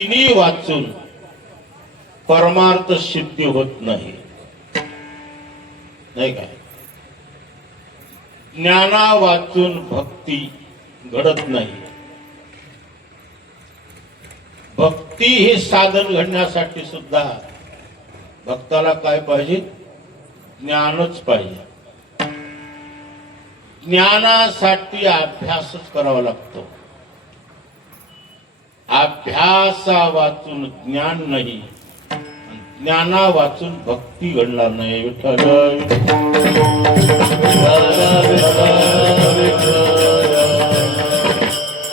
तिन्ही वाचून परमार्थ सिद्धी होत नाही, नाही काय? ज्ञाना वाचून भक्ती घडत नाही. भक्ती हे साधन घडण्यासाठी सुद्धा भक्ताला काय पाहिजे? ज्ञानच पाहिजे. ज्ञानासाठी अभ्यासच करावा लागतो. अभ्यासा वाचून ज्ञान नाही, ज्ञाना वाचून भक्ती घडणार नाही. विठ्ठल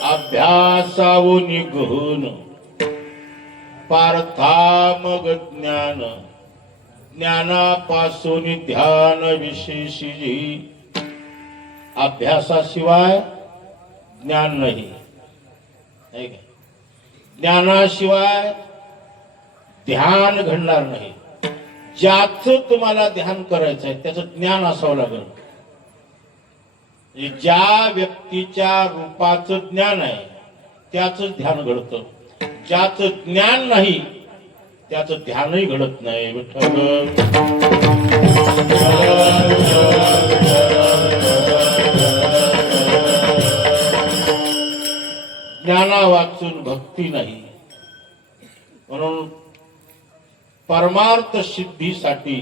अभ्यासावून निघून पार्था मग ज्ञान, ज्ञानापासून ध्यान विशेषी. अभ्यासाशिवाय ज्ञान नाही, ज्ञानाशिवाय ध्यान घडणार नाही. ज्याचं तुम्हाला ध्यान करायचंय त्याचं ज्ञान असावं लागेल. ज्या व्यक्तीच्या रूपाचं ज्ञान आहे त्याचं ध्यान घडतं. ज्याचं ज्ञान नाही त्याचं ध्यानही घडत नाही. विठ्ठल ज्ञाना वाचून भक्ती नाही. म्हणून परमार्थ सिद्धीसाठी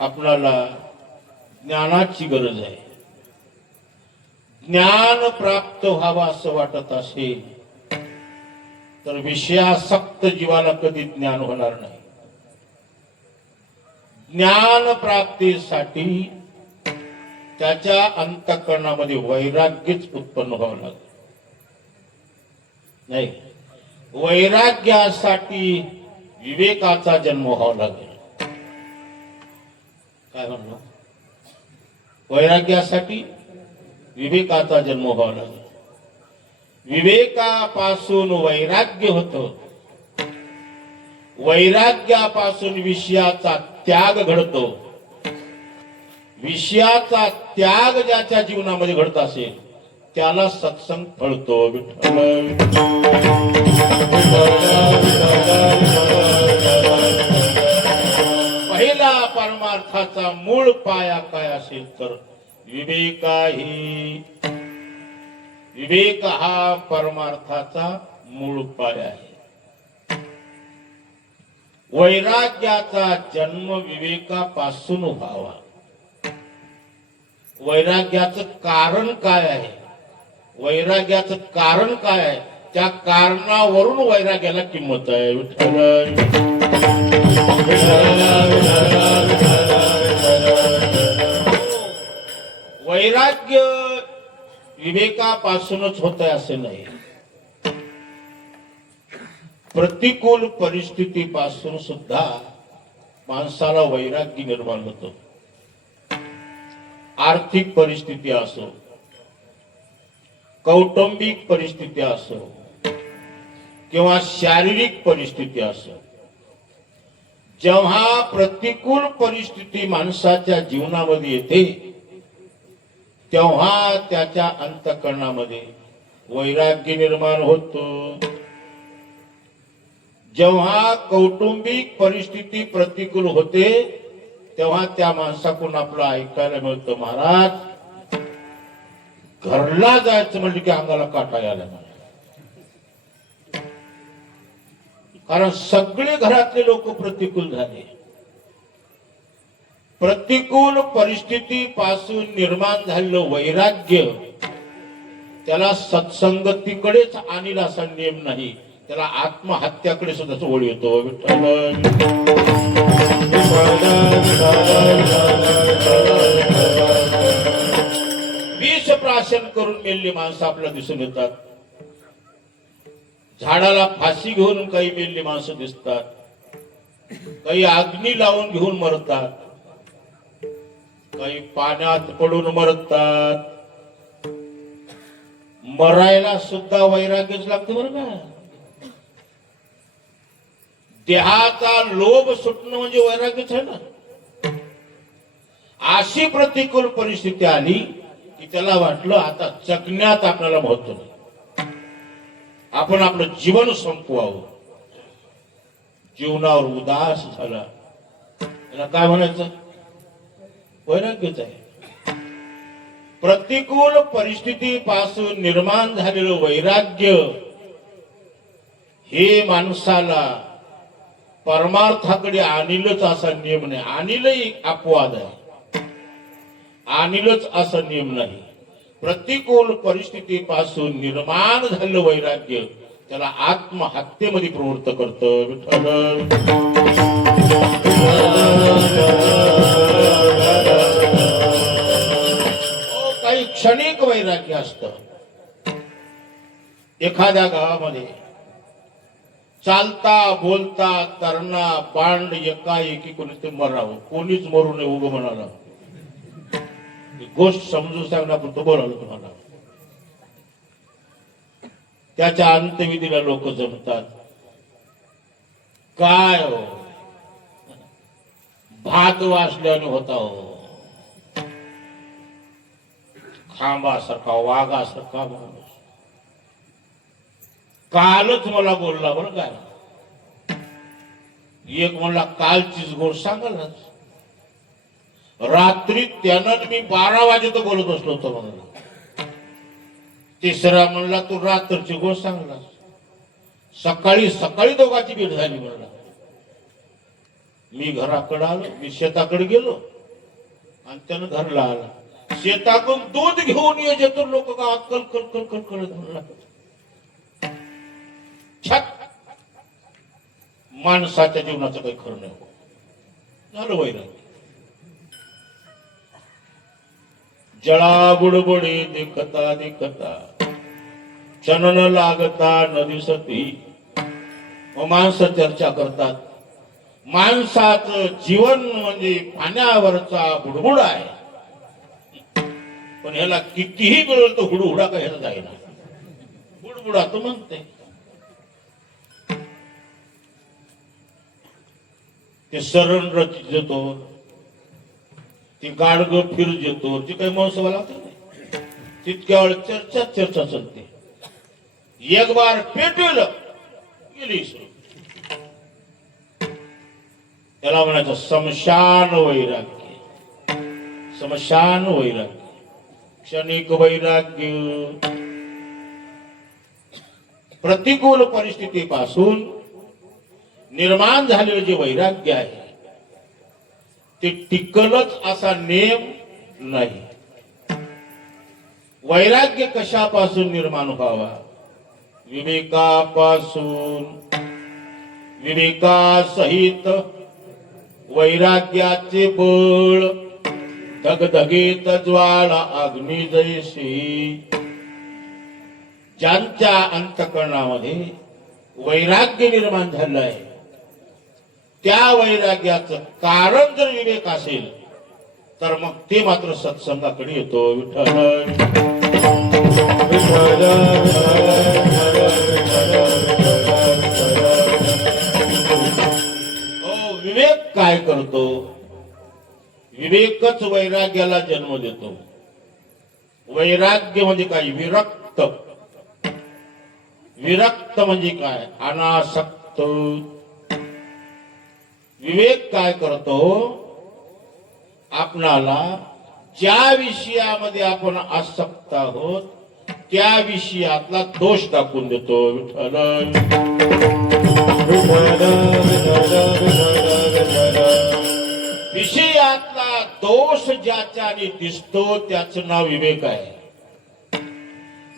आपल्याला ज्ञानाची गरज आहे. ज्ञान प्राप्त व्हावं असं वाटत असेल तर विषयासक्त जीवाला कधी ज्ञान होणार नाही. ज्ञान प्राप्तीसाठी त्याच्या अंतःकरणामध्ये वैराग्यच उत्पन्न व्हावं लागेल. नाही, वैराग्यासाठी विवेकाचा जन्म व्हावा लागेल. काय म्हणलो? वैराग्यासाठी विवेकाचा जन्म व्हावा लागेल. विवेकापासून वैराग्य होतं. वैराग्यापासून विषयाचा त्याग घडतो. विषयाचा त्याग ज्याच्या जीवनामध्ये घडत असेल त्याला सत्संग फळतो. पहिला परमार्थाचा मूळ पाया काय असेल तर विवेक आहे. विवेक हा परमार्थाचा मूळ पाया आहे. वैराग्याचा जन्म विवेकापासून व्हावा. वैराग्याचं कारण काय आहे? वैराग्याचं कारण काय आहे? त्या कारणावरून वैराग्याला किंमत आहे. वैराग्य विवेकापासूनच होत आहे असे नाही. प्रतिकूल परिस्थितीपासून सुद्धा माणसाला वैराग्य निर्माण होतं. आर्थिक परिस्थिती असो, कौटुंबिक परिस्थिती असो किंवा शारीरिक परिस्थिती असो, जेव्हा प्रतिकूल परिस्थिती माणसाच्या जीवनामध्ये येते तेव्हा त्याच्या अंतःकरणामध्ये वैराग्य निर्माण होतो. जेव्हा कौटुंबिक परिस्थिती प्रतिकूल होते तेव्हा त्या माणसाकडून आपलं ऐकायला मिळतं, महाराज घरला जायचं म्हणजे की अंगाला काटा यायला मला. कारण सगळे घरातले लोक प्रतिकूल झाले. प्रतिकूल परिस्थितीपासून निर्माण झालेलं वैराग्य त्याला सत्संगतीकडेच आणील असा नियम नाही, त्याला आत्महत्याकडे सुद्धा ओढ येतो. विष प्राशन करून मेलेली माणसं आपल्याला दिसून येतात. झाडाला फाशी घेऊन काही मेलेली माणसं दिसतात. काही अग्नी लावून घेऊन मरतात. काही पाण्यात पडून मरतात. मरायला सुद्धा वैराग्यच लागतं बरं का. देहाचा लोभ सुटणं म्हणजे वैराग्यच आहे ना. अशी प्रतिकूल परिस्थिती आली की त्याला वाटलं आता जगण्यात आपल्याला महत्व नाही. आपण आपलं जीवन संपवावं. जीवनावर उदास झाला त्याला काय म्हणायचं? वैराग्यच आहे. प्रतिकूल परिस्थितीपासून निर्माण झालेलं वैराग्य हे माणसाला परमार्थाकडे आणीलच असा नियम नाही. आणीलही अपवाद आहे. आणीलच असा नियम नाही. प्रतिकूल परिस्थितीपासून निर्माण झालेलं वैराग्य त्याला आत्महत्येमध्ये प्रवृत्त करतं. विठ्ठल काही क्षणिक वैराग्य असतं. एखाद्या गावामध्ये चालता बोलता तरणा बांड एकाएकी कोणी ते मरावं, कोणीच मरू नये उगं म्हणाला. गोष्ट समजून सांगण्यापुरतं बोलावलं तुम्हाला. त्याच्या अंत्यविधीला लोक जमतात. काय हो भात वाचल्याने होता हो, खांबासारखा वाघासारखा माणूस. कालच मला बोलला बरं काय. एक म्हणला कालचीच गोष्ट सांगाल ना. रात्री त्यानं मी 12 वाजेत बोलत असलो होतो म्हणला. तिसरा म्हणला तू रात्रीची गोष्ट सांगलास. सकाळी सकाळी दोघांची भेट झाली म्हणला. मी घराकडे आलो, मी शेताकडे गेलो आणि त्यानं घरला आला. शेताकडून दूध घेऊन येतो लोक गावात कल कल कल कल म्हणला. माणसाच्या जीवनाचं काही खरं नाही. झालं वैराग्य. जळा बुडबुडी देखता देखता चनन लागता न दिसती. माणसं चर्चा करतात. माणसाचं जीवन म्हणजे पाण्यावरचा बुडबुड आहे. पण ह्याला कितीही मिळवलं तर हुडहुडा का ह्याला जाईना. बुडबुडा तो म्हणते. ते सरण रच देतो, ती गाडग फिर देतो, जे काही महोत्सवाला होतं तितक्या वेळ चर्चा चालते. एक बार पेटवलं गेली. त्याला म्हणायचं समशान वैराग्य. समशान वैराग्य. क्षणिक वैराग्य. प्रतिकूल परिस्थितीपासून निर्माण झालेलं जे वैराग्य आहे ते टिकलच असा नेम नाही. वैराग्य कशापासून निर्माण व्हावा? विवेकापासून. विवेकासहित वैराग्याचे बळ धगधगीत ज्वाला अग्नी जैसी. ज्यांच्या अंतःकरणामध्ये वैराग्य निर्माण झालं आहे त्या वैराग्याचं कारण जर विवेक असेल तर मग ते मात्र सत्संगाकडे येतो. विठ्ठल विवेक काय करतो? विवेकच वैराग्याला जन्म देतो. वैराग्य म्हणजे काय? विरक्त. विरक्त म्हणजे काय? अनासक्त. विवेक काय करतो? आपणाला ज्या विषयामध्ये आपण आसक्त आहोत त्या विषयातला दोष दाखवून देतो. विठ्ठल विषयातला दोष ज्याच्याने दिसतो त्याचं नाव विवेक आहे.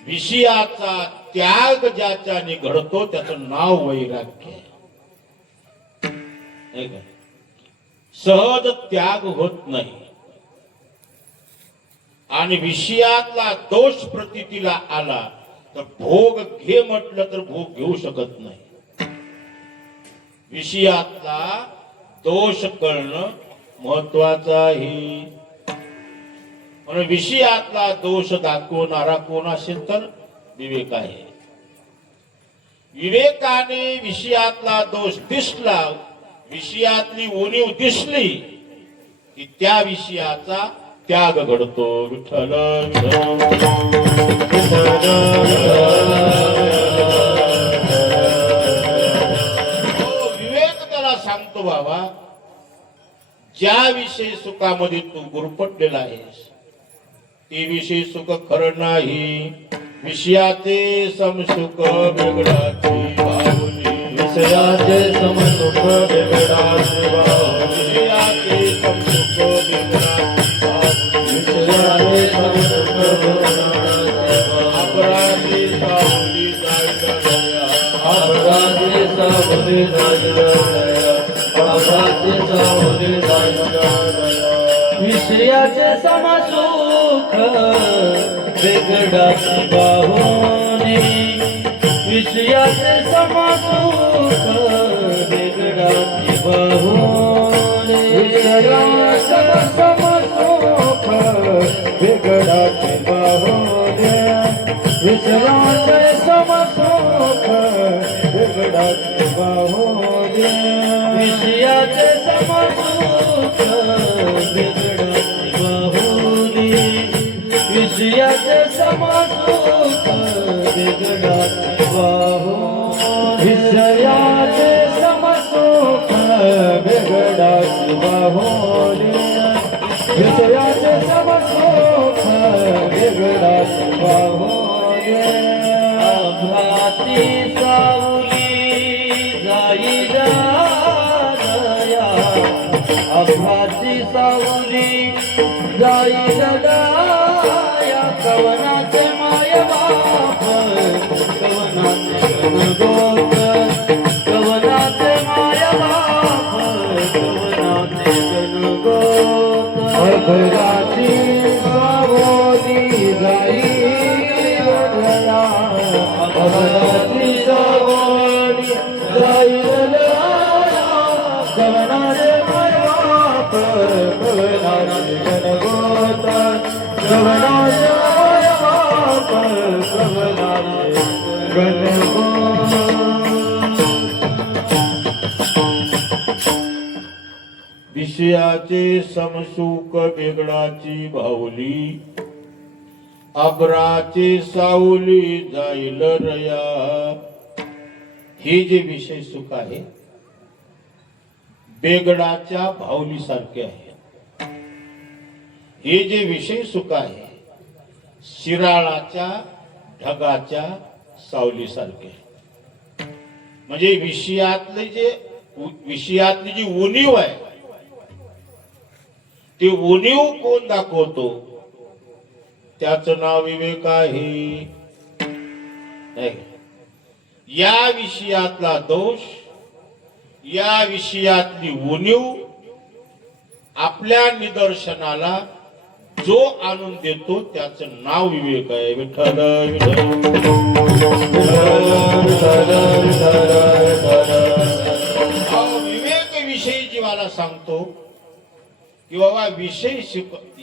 विषयाचा त्याग ज्याच्याने घडतो त्याचं नाव वैराग्य आहे. सहज त्याग होत नाही आणि विषयातला दोष प्रतीतीला आला तर भोग घे म्हटलं तर भोग घेऊ शकत नाही. विषयातला दोष कळणं महत्वाचं आहे. म्हणून विषयातला दोष दाखवणारा कोण असेल तर विवेक आहे. विवेकाने विषयातला दोष दिसला, विषयातली उणीव दिसली की त्या विषयाचा त्याग घडतो. विठ्ठल बाबा ज्या विषय सुखामध्ये तू गुरफटलेला आहेस ते विषय सुख खरं नाही. विषयाचे समसुख वेगळाची बाहुली, विषयाचे समसुख वेगळाची बाहुली, विषयाचे समसुख वेगळाची बाहुली, विषयाचे समसुख वेगळाची अपराधी सावली जायला अपराधी सावली जायला अपराधी सावली जायला. विषयाचे समसुख वेगळाची बाहुली, विषयाचे समसुख वेगळाची बाहुली, विषयाचे समसुख वेगळाची बाहुली, विषयाचे समसुख वेगळाची बाहुली, विषयाचे समसुख वेगळाची बाहुली, विषयाचे समसुख वेगळाची बाहुली, विषयाचे समसुख वेगळाची बाहुली, विषयाचे समसुख वेगळाची बाहुली. अपराधी सावली जाईला दया, अपराधी सावली जाईला दया, कवनाचे माय बाप कवनाचे गणगोत, कवनाचे माय बाप कवनाचे गणगोत. अपराधी सावली जाईला दया, अपराधी सावली जाईला दया, कवनाचे माय बाप कवनाचे गणगोत, कवनाचे माय बाप कवनाचे गणगोत. विषयाचे समसुख वेगळाची बाहुली, अबराचे सावली जाईल रया. हे जे विषय सुख आहे बेगडाच्या बाहुली सारखे आहे. हे जे विषय सुख आहे शिराळाच्या ढगाच्या सावली सारखे आहे. म्हणजे विषयातली जी उणीव आहे ती उणीव कोण दाखवतो? त्याचं नाव विवेक आहे. या विषयातला दोष, या विषयातली उणीव आपल्या निदर्शनाला जो आणून देतो त्याचं नाव विवेक आहे. विठ्ठल विवेक विषयी जीवाला सांगतो की बाबा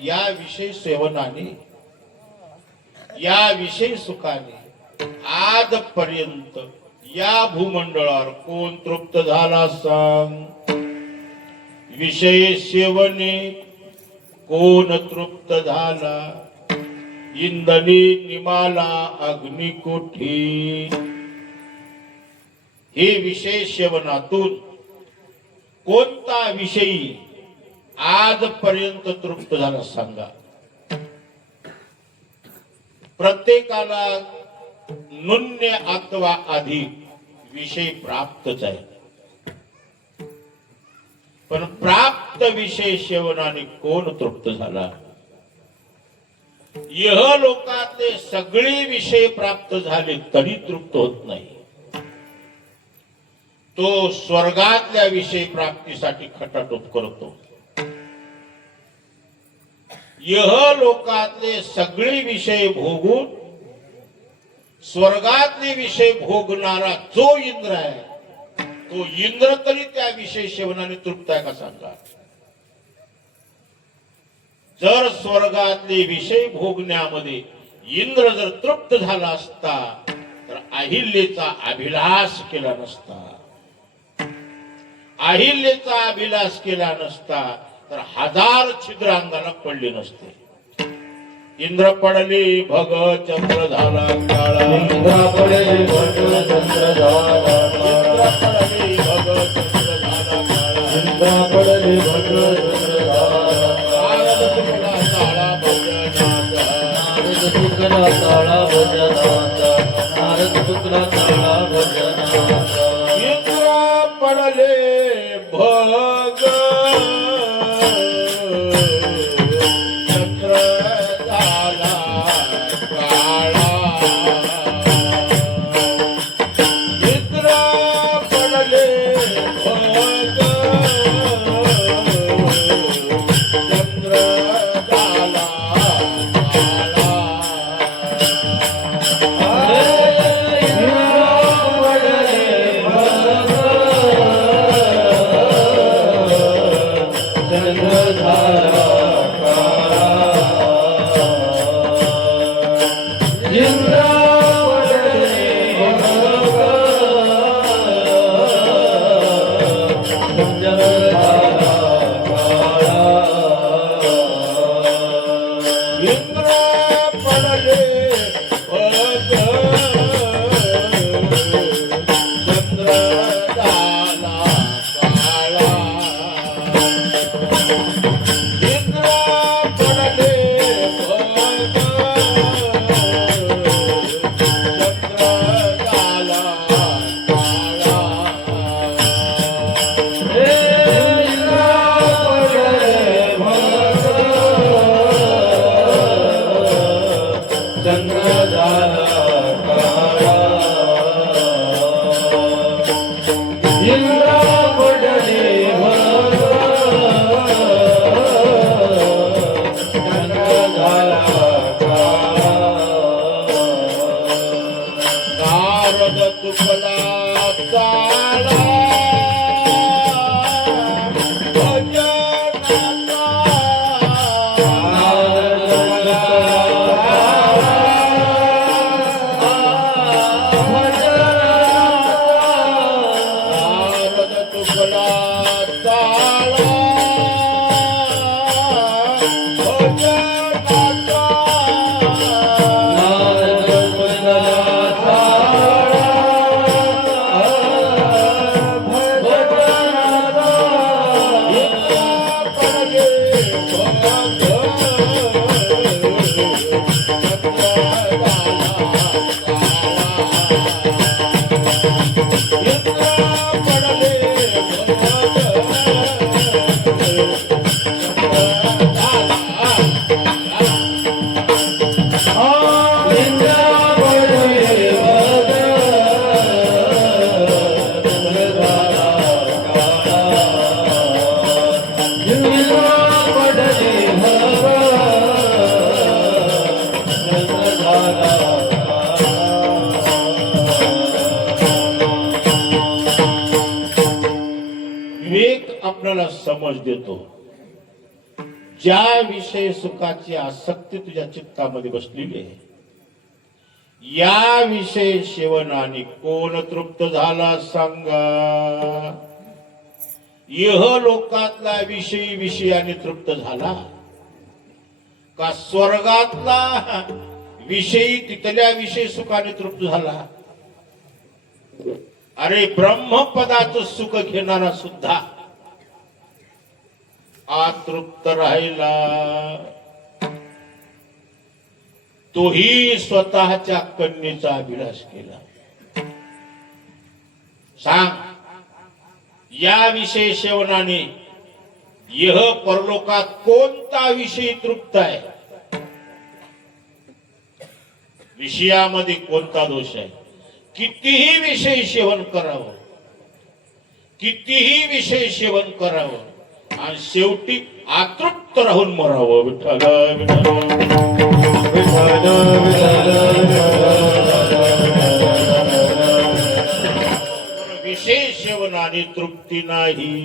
या विषय सेवनाने, या विषय सुखाने आजपर्यंत या भूमंडळावर कोण तृप्त झाला सांग? विषय सेवने कोण तृप्त झाला? इंदनी निमाला अग्निकुठी. हे विषय सेवनातून कोणता विषयी आजपर्यंत तृप्त झाला सांगा? प्रत्येकाला न्यून्य अथवा अधिक विषय प्राप्तच आहे, पण प्राप्त विषय सेवनाने कोण तृप्त झाला? यह लोकातले सगळे विषय प्राप्त झाले तरी तृप्त होत नाही. तो स्वर्गातल्या विषय प्राप्तीसाठी खटाटोप करतो. यह लोकातले सगळे विषय भोगून स्वर्गातले विषय भोगणारा जो इंद्र आहे तो इंद्र तरी त्या विषय सेवनाने तृप्त आहे का सांगा? जर स्वर्गातले विषय भोगण्यामध्ये इंद्र जर तृप्त झाला असता तर अहिल्याचा अभिलाष केला नसता. अहिल्याचा अभिलाष केला नसता तर 1000 छिद्र अंगाला पडले नसते. इंद्र पडले भग चंद्र झाला काळा, इंद्र पडले भग चंद्र झाला काळा, इंद्र पडले भग चंद्र झाला काळा, तळा भजनाचा इंद्र पडले भग चक्र झाला काळा इंद्र पडले भग चक्र झाला इंद्र पडले भग चंद्र झाला काळा इंद्र पडले भग चंद्र झाला नारद तुकला चाला नारद तुकला चाला विवेक आपल्याला समज देतो. ज्या विषय सुखाची आसक्ती तुझ्या चित्तामध्ये बसलेली आहे, या विषय सेवनाने कोण तृप्त झाला सांगा. यह लोकातला विषयी विषयाने तृप्त झाला का स्वर्गातला विषयी तिथल्या विषय सुखाने तृप्त झाला. अरे ब्रह्मपदाचं सुख घेणारा सुद्धा अतृप्त राहिला. तोही स्वतःच्या कन्येचा अभिलाष केला. सांग, या विषय सेवनाने यह परलोकात कोणता विषय तृप्त आहे? विषयामध्ये कोणता दोष आहे? कितीही विषय सेवन करावं, कितीही विषय सेवन करावं आणि शेवटी अतृप्त राहून मरावं. विठ्ठल विषय सेवनाने तृप्ती नाही.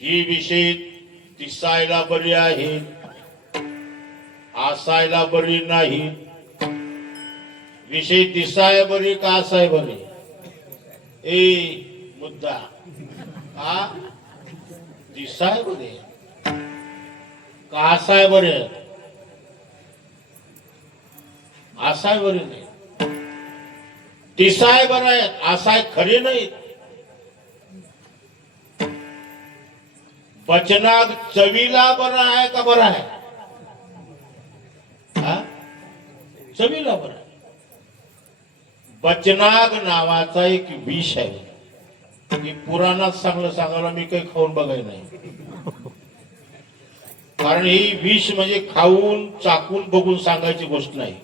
ही विषय दिसायला बरी आहे, असायला बरी नाही. विषय दिसाय बरी का असाय बरी? मुद्दा हा दिसाय बरे का असाय बरे? असाय बरे नाही. दिसाय बरं आहे, असाय खरे नाही. वचनात चवीला बरं आहे का बरं आहे? चवीला बरं आहे. बचनाग नावाचा एक विष आहे. की पुराणात सांगायला मी काही खाऊन बघाय नाही. कारण ही विष म्हणजे खाऊन चाकून बघून सांगायची गोष्ट नाही.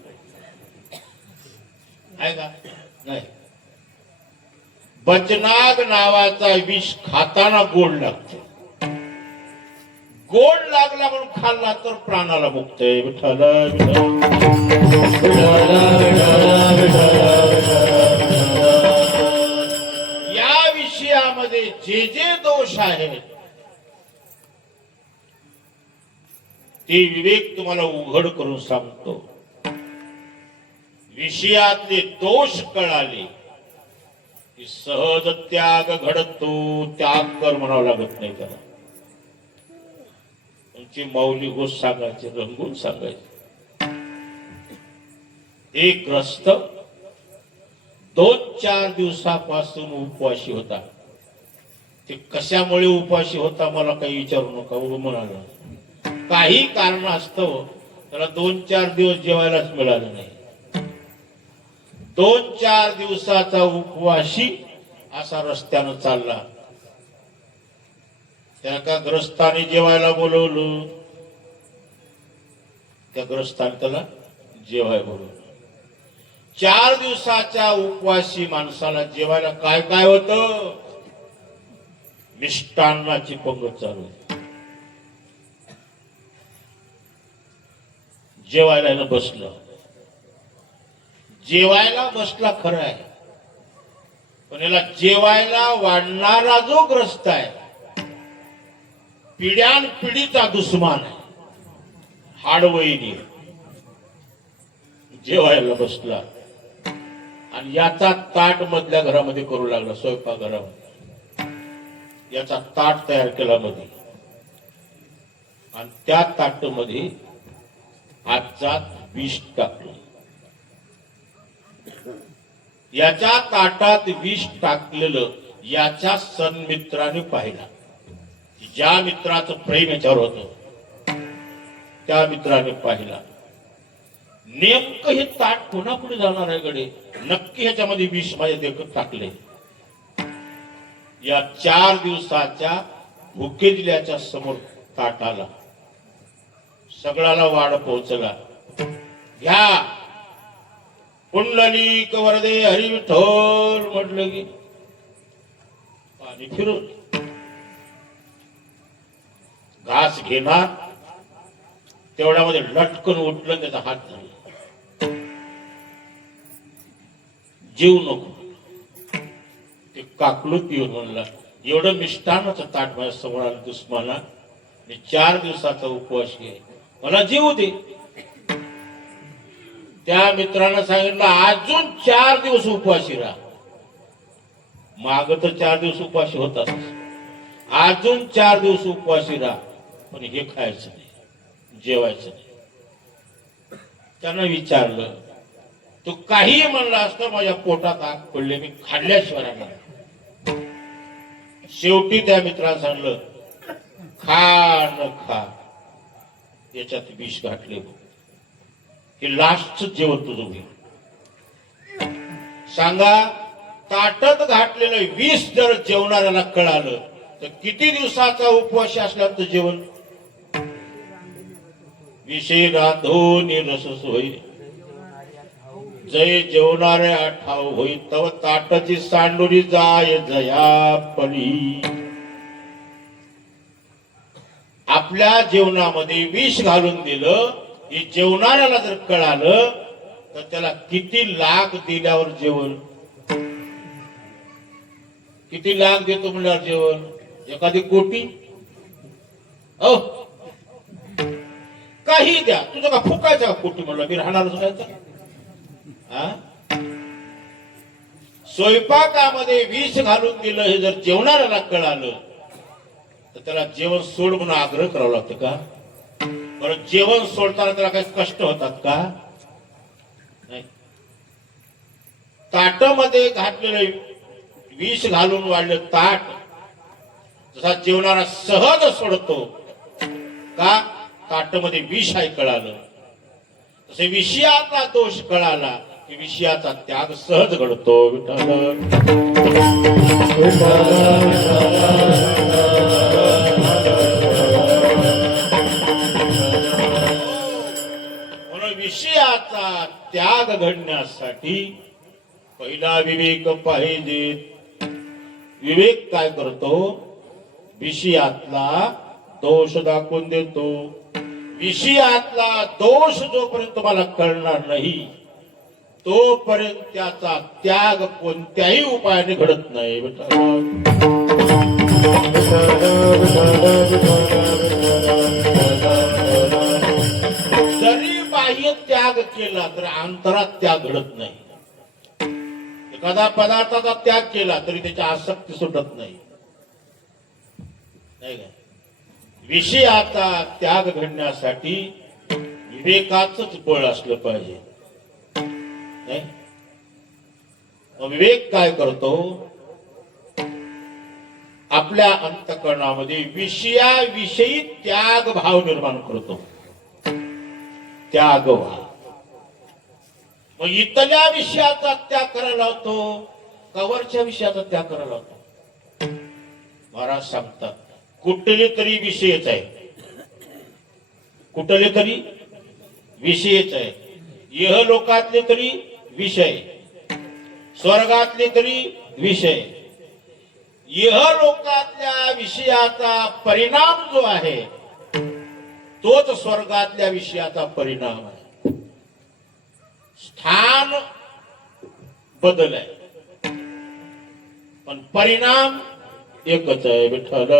आहे का नाही. बचनाग नावाचा विष खाताना गोड लागतो. गोड लागला म्हणून खाल्ला तर प्राणाला मुक्त आहे. विठ्ठल या विषयामध्ये जे जे दोष आहेत ते विवेक तुम्हाला उघड करून सांगतो. विषयातले दोष कळाले की सहज त्याग घडतो. त्याग कर म्हणावं लागत नाही त्याला. तुमची माऊली गोष्ट सांगायची, रंगून सांगायची. एक ग्रस्त 2-4 दिवसापासून उपवाशी होता. ते कशामुळे उपवाशी होता मला काही विचारू नका. म्हणाला काही कारण असतं त्याला 2-4 दिवस जेवायलाच मिळालं नाही. 2-4 दिवसाचा उपवाशी असा रस्त्यानं चालला. त्या एका ग्रस्ताने जेवायला बोलवलं. त्या ग्रस्ताने त्याला जेवायला बोलवलं. 4 दिवसाच्या उपवासी माणसाला जेवायला काय काय होतं. मिष्टान्नाची पंगत चालू. जेवायला बसलं. जेवायला बसला खरं आहे, पण याला जेवायला वाढणारा जो ग्रस्त आहे पिढ्यान पिढीचा दुश्मन आहे. हाडवैरी जेवायला बसला आणि याचा ताट मधल्या घरामध्ये करू लागला. स्वयंपाक घरामध्ये याचा ताट तयार केला मध्ये आणि त्या ताटमध्ये आजात विष टाकलं. याच्या ताटात विष टाकलेलं याच्या सन्मित्राने पाहिला. ज्या मित्राचं प्रेम याच्यावर होतं त्या मित्राने पाहिला. नेमकं हे ताट पुन्हा पुढे जाणार आहे गडे. नक्की ह्याच्यामध्ये विष माझ्या देखत टाकले. या 4 दिवसाच्या भुकेजल्याच्या समोर ताटाला सगळ्याला वाढ पोहोचला. घ्या पुंडलिक वरदे हरी विठ्ठल म्हटलं की पाणी फिरवलं. घास घेणार तेवढ्यामध्ये लटकन उठलं. त्याचा हात धरला. जीव नको. ते काकलूत पिऊन म्हणला एवढं मिष्टानाचं ताट माझ्या समोर आलं दुश्मना. मी 4 दिवसाचा उपवासी आहे, मला जीव दे. त्या मित्रानं सांगितलं अजून 4 दिवस उपवासी राहा. माग तर 4 दिवस उपवासी होता. अजून 4 दिवस उपवासी राहा, पण हे खायचं नाही, जेवायचं नाही. त्यानं विचारलं तू काही म्हणला असतं माझ्या पोटात आग पडले, मी खाल्ल्याशिवाय राहणार. शेवटी त्या मित्रानं सांगलं खा न खा याच्यात विष घातले. हे लास्टच जेवण तुझं होईल. सांगा ताटत घातलेलं विष जर जेवणाऱ्याला कळालं तर किती दिवसाचा उपवास असल्याचं जेवण. विषय राधो निरस होई जय जेवणारे आठाव होई तव ताटाची सांडोरी जाय जया पली. आपल्या जेवणामध्ये विष घालून दिलं हे जेवणाऱ्याला जर कळालं तर त्याला किती लाख दिल्यावर जेवण. किती लाख देतो म्हणल्यावर जेवण. एखादी कोटी काही द्या. तुझं का फुकायचं का कोटी म्हणलं मी राहणारच नाही. स्वयंपाकामध्ये विष घालून दिलं हे जर जेवणाऱ्याला कळालं तर त्याला जेवण सोड म्हणून आग्रह करावा लागतं का. बरं जेवण सोडताना त्याला काही कष्ट होतात का. नाही. ताटामध्ये घातलेलं विष घालून वाढलं ताट जसा जेवणारा सहज सोडतो का ताटामध्ये विष आहे कळालं. तसे विषयाचा दोष कळाला की विषयाचा त्याग सहज घडतो. विठ्ठल म्हणून विषयाचा त्याग घडण्यासाठी पहिला विवेक पाहिजे. विवेक काय करतो? विषयातला दोष दाखवून देतो. विषयातला दोष जोपर्यंत मला कळणार नाही तोपर्यंत त्याचा त्याग कोणत्याही उपायाने घडत नाही. जरी बाह्य त्याग केला तर अंतरात त्याग घडत नाही. एखादा पदार्थाचा त्याग केला तरी त्याची आसक्ती सुटत नाही. नाही का? विषयाचा त्याग घडण्यासाठी विवेकाचंच बळ असलं पाहिजे. नाही? मग विवेक काय करतो? आपल्या अंतःकरणामध्ये विषयाविषयी त्याग भाव निर्माण करतो. त्याग भाव. मग इथल्या विषयाचा त्याग करायला होतो का वरच्या विषयाचा त्याग करायला होतो? महाराज सांगतात कुठले तरी विषयच आहे. कुठले तरी विषयच आहे. यह लोकातले तरी विषय, स्वर्गातले तरी विषय. यह लोकातल्या विषयाचा परिणाम जो आहे तोच स्वर्गातल्या विषयाचा परिणाम आहे. स्थान बदल आहे पण परिणाम एकच आहे. विठ्ठल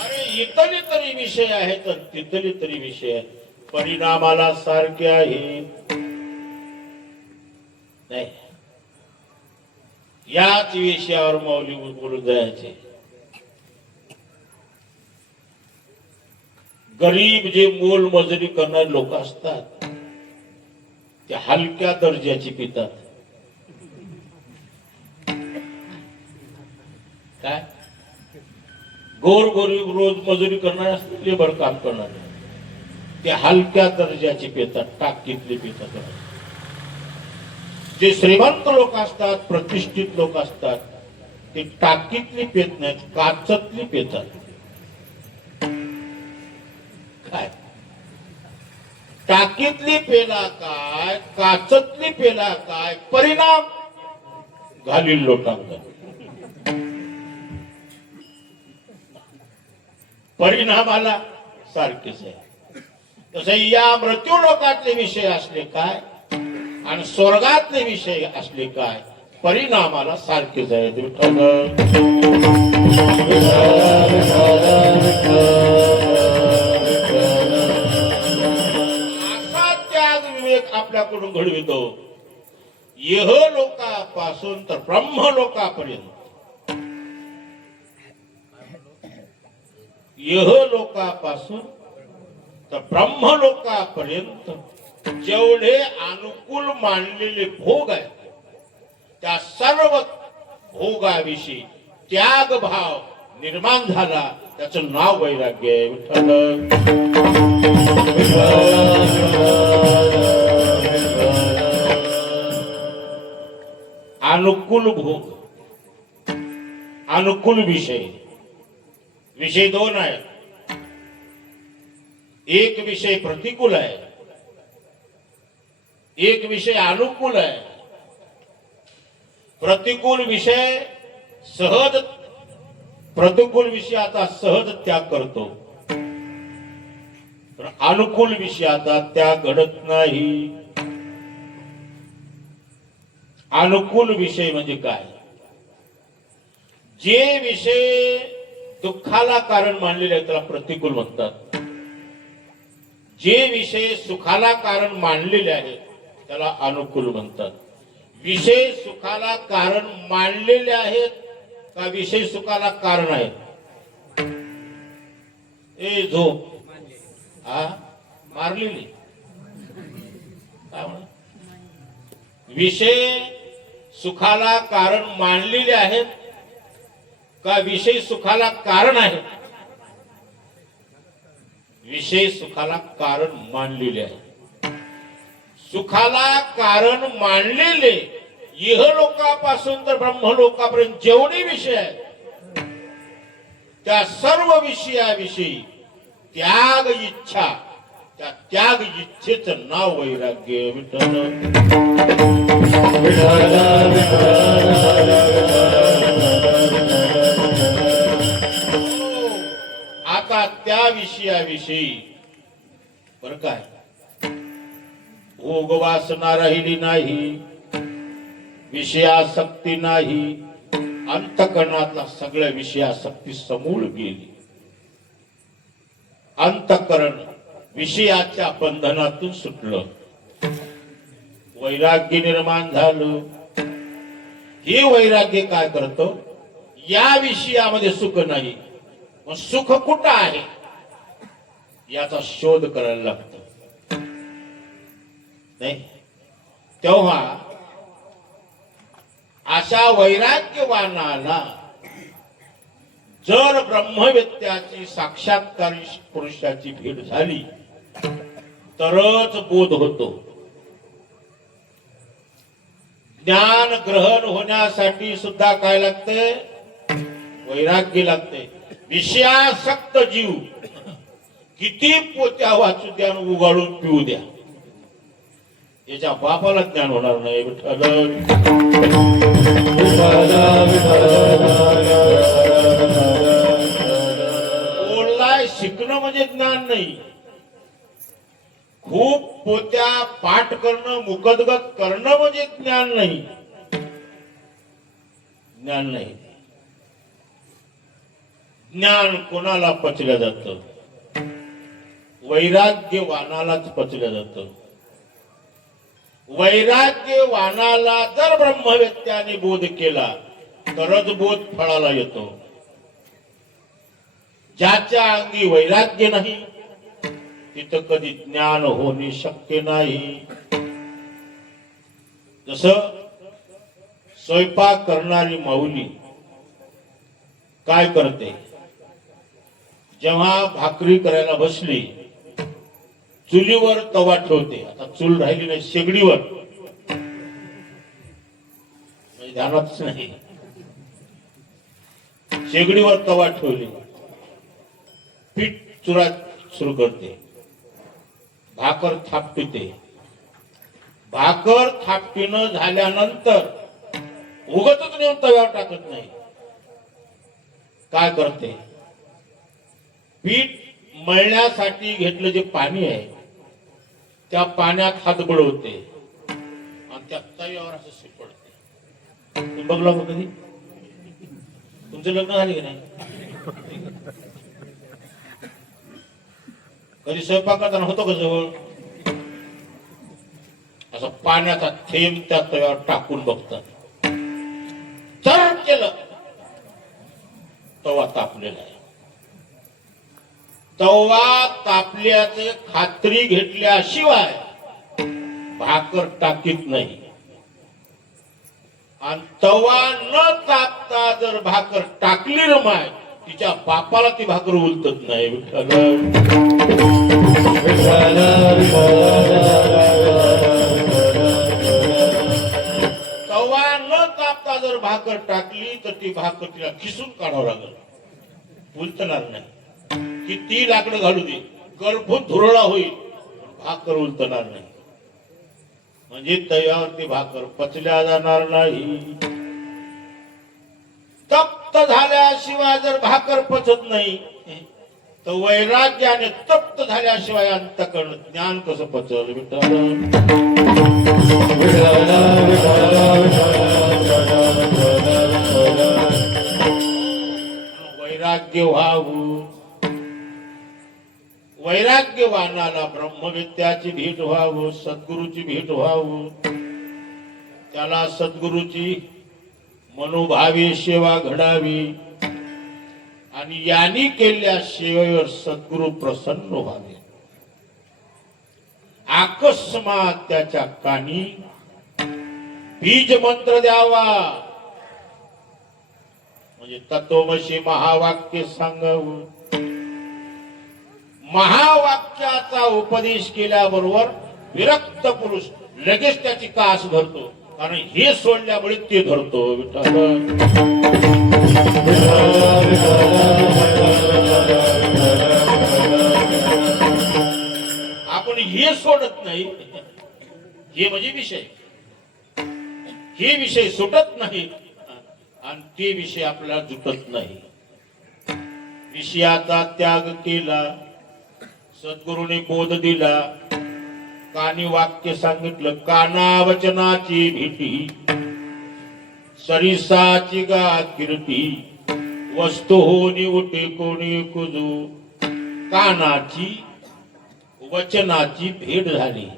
अरे इतले तरी विषय आहेत तर तिथले तरी विषय आहेत. परिणामाला सारखे आहे. नाही याच विषयावर मौली बोलून जायचे. गरीब जे मोल मजुरी करणारे लोक असतात ते हलक्या दर्जाची पितात. काय गोर गरीब रोज मजुरी करणारे असतात, लेबर काम करणारे ते हलक्या दर्जाची पितात, टाकीतले पितात. जे श्रीमंत लोक असतात, प्रतिष्ठित लोक असतात ते टाकीतली पेत नाहीत, काचतली पेतात. काय टाकीतली पेला काय काचतली पेला काय परिणाम घालील लोटांचा. परिणामाला सारखेच आहे. तसं या मृत्यू लोकातले विषय असले काय आणि स्वर्गातले विषय असले काय परिणामाला सारखेच आहे. असा त्याग विवेक आपल्याकडून घडवितो. यह लोकापासून तर ब्रह्म लोकापर्यंत. यह लोकापासून तर ब्रह्म लोकापर्यंत जेवढे अनुकूल मानलेले भोग आहेत त्या सर्व भोगाविषयी त्याग भाव निर्माण झाला. त्याचं नाव वैराग्य आहे. अनुकूल भोग, अनुकूल विषय. विषय दोन आहेत. एक विषय प्रतिकूल आहे, एक विषय अनुकूल आहे. प्रतिकूल विषय सहज, प्रतिकूल विषयाचा सहज त्याग करतो, पण अनुकूल विषयाचा त्याग घडत नाही. अनुकूल विषय म्हणजे काय? जे विषय दुःखाला कारण मानलेले आहेत त्याला प्रतिकूल म्हणतात. जे विषय सुखाला कारण मानलेले आहेत त्याला अनुकूल म्हणतात. विषय सुखाला कारण मानलेले आहेत का विषय सुखाला कारण आहेत? ए झोप हा मारलेली काय म्हणा? विषय सुखाला कारण मानलेले आहेत का विषय सुखाला कारण आहेत? विषय सुखाला कारण मानलेले आहे. सुखाला कारण मानलेले इहलोकापासून तर ब्रह्मलोकापर्यंत जेवढे विषय आहेत त्या सर्व विषयाविषयी त्याग इच्छा, त्या त्याग इच्छेचं नाव वैराग्य. विठ्ठल आता त्या विषयाविषयी बर काय भोग वासना राहिली नाही, विषयासक्ती नाही, अंतकरणातला सगळ्या विषयासक्ती समूळ गेली. अंतकरण विषयाच्या बंधनातून सुटलं, वैराग्य निर्माण झालं. हे वैराग्य काय करतो, या विषयामध्ये सुख नाही, मग सुख कुठं आहे याचा शोध करायला लागतो. नाही तेव्हा अशा वैराग्यवानाला जर ब्रह्मवेत्याची साक्षात्कारी पुरुषाची भेट झाली तरच बोध होतो. ज्ञान ग्रहण होण्यासाठी सुद्धा काय लागते, वैराग्य लागते. विषयासक्त जीव किती पोत्या वाचू द्या उगाळून पिऊ द्या, याच्या बापाला ज्ञान होणार नाही. बोललाय शिकणं म्हणजे ज्ञान नाही. खूप पोत्या पाठ करणं, मुखदगत करणं म्हणजे ज्ञान नाही. ज्ञान नाही. ज्ञान कोणाला पचलं जातं, वैराग्यवानालाच पचलं जातं. वैराग्यवानाला जर ब्रह्मवेत्याने बोध केला तरच बोध फळाला येतो. ज्याच्या अंगी वैराग्य नाही तिथं कधी ज्ञान होणे शक्य नाही. जसं स्वयंपाक करणारी माऊली काय करते, जेव्हा भाकरी करायला बसली चुलीवर तवा ठेवते. आता चूल राहिली नाही, शेगडीवर, ध्यानातच नाही, शेगडीवर तवा ठेवली, पीठ चुरा सुरू करते, भाकर थापते. भाकर थापटीनं झाल्यानंतर उगतच नेऊन तव्यावर टाकत नाही. काय करते, पीठ मळण्यासाठी घेतलं जे पाणी आहे त्या पाण्यात हात बुडवते आणि त्या तव्यावर असं शिपडते. तुम्ही बघला का कधी? तुमचं लग्न झाले की नाही? कधी स्वयंपाक करताना होतो का जवळ असं पाण्याचा थेंब त्या तव्यावर टाकून बघतात, चर केलं, तवा तापलेला आहे. तवा तापल्याचे खात्री घेतल्याशिवाय भाकर टाकीत नाही. आणि तवा न तापता जर भाकर टाकली न माय तिच्या बापाला ती भाकर उलटत नाही. तवा न तापता जर भाकर टाकली तर ती भाकर तिला खिसून काढावं लागल, उलटणार नाही. किती लाकडं घालू दे, करभूत धुरळा होईल, भाकर उलटणार नाही. म्हणजे तव्यावरती भाकर पचल्या जाणार नाही. तप्त झाल्याशिवाय जर भाकर पचत नाही तर वैराग्याने तप्त झाल्याशिवाय अंतकरण ज्ञान कसं पचल. वैराग्य व्हावं. वैराग्यवानाला ब्रह्मविद्याची भेट व्हावं, सद्गुरूची भेट व्हावं. त्याला सद्गुरूची मनोभावी सेवा घडावी आणि यांनी केलेल्या सेवेवर सद्गुरू प्रसन्न व्हावे. अकस्मात त्याच्या कानी बीज मंत्र द्यावा, म्हणजे तत्वमसी महावाक्य सांगावं. महावाक्याचा उपदेश केल्याबरोबर विरक्त पुरुष लगेच त्याची कास धरतो, कारण हे सोडल्यामुळे ते धरतो. आपण हे सोडत नाही, हे म्हणजे विषय, हे विषय सुटत नाही आणि ते विषय आपल्याला जुटत नाही. विषयाचा त्याग केला, सद्गुरूने बोध दिला, कानी वाक्य सांगितलं, काना वचनाची भीती, सरिसाची गा कीर्ती, वस्तू होनी उठे कोणी कुजू, कानाची वचनाची भेट झाली.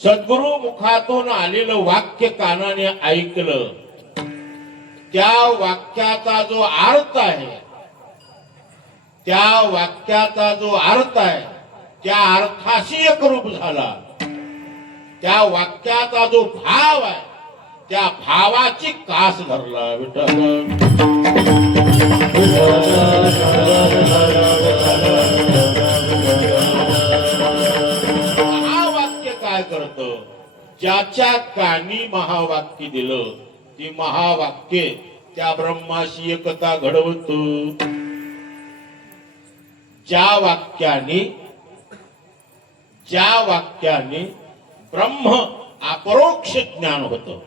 सद्गुरु मुखातून आलेलं वाक्य कानाने ऐकलं, त्या वाक्याचा जो अर्थ आहे, त्या वाक्याचा जो अर्थ आहे त्या अर्थाशी एकरूप झाला. त्या वाक्याचा जो भाव आहे त्या भावाची कास धरला. महावाक्य काय करतं? ज्याच्या कानी महावाक्य दिलं, ती महावाक्य त्या ब्रह्माशी एकता घडवतो. ज्या वाक्याने ब्रह्म अपरोक्ष ज्ञान होतं.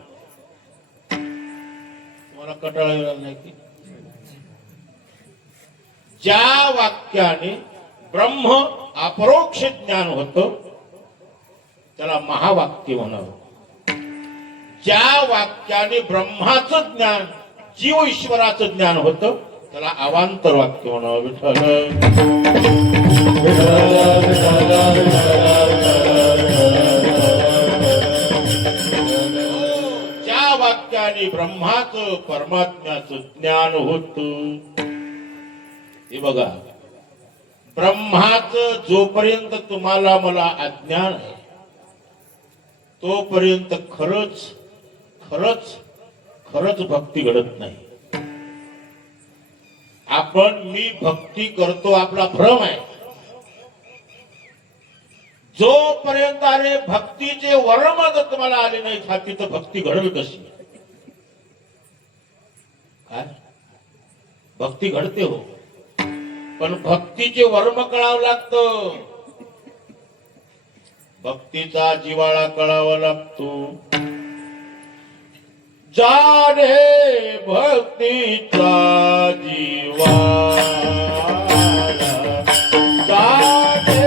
तुम्हाला कटाळा नाही की? ज्या वाक्याने ब्रह्म अपरोक्ष ज्ञान होतं त्याला महावाक्य म्हणावं. ज्या वाक्याने ब्रह्माचं ज्ञान, जीव ईश्वराचं ज्ञान होतं त्याला अवांतर वाक्य म्हणावं. ज्या वाक्याने ब्रह्माचं परमात्म्याचं ज्ञान होत, हे बघा, ब्रह्माचं जोपर्यंत तुम्हाला मला अज्ञान आहे तोपर्यंत खरंच खरंच खरंच भक्ती घडत नाही. आपण मी भक्ती करतो आपला भ्रम आहे. जोपर्यंत अरे भक्तीचे वर्म जर तुम्हाला आले नाही हाती तर भक्ती घडल कशी? काय भक्ती घडते हो, पण भक्तीचे वर्म कळावं लागतं. भक्तीचा जिवाळा कळावा लागतो. जाने भक्तीचा जिवाळा, जाने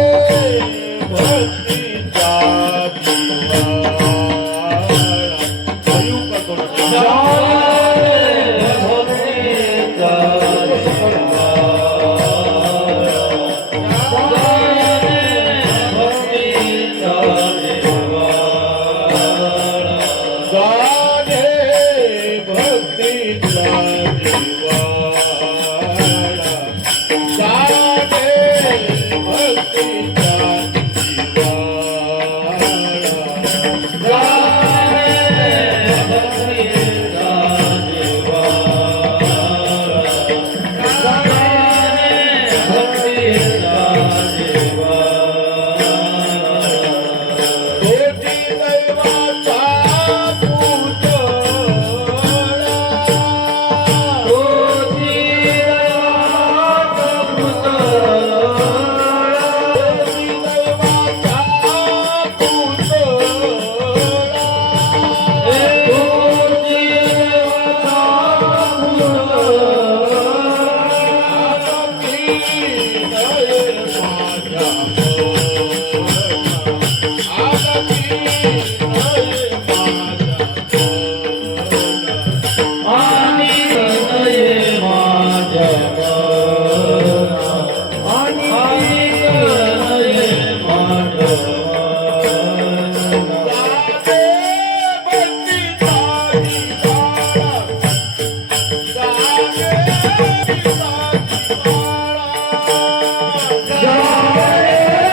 भक्तीचा जिवाळा. जय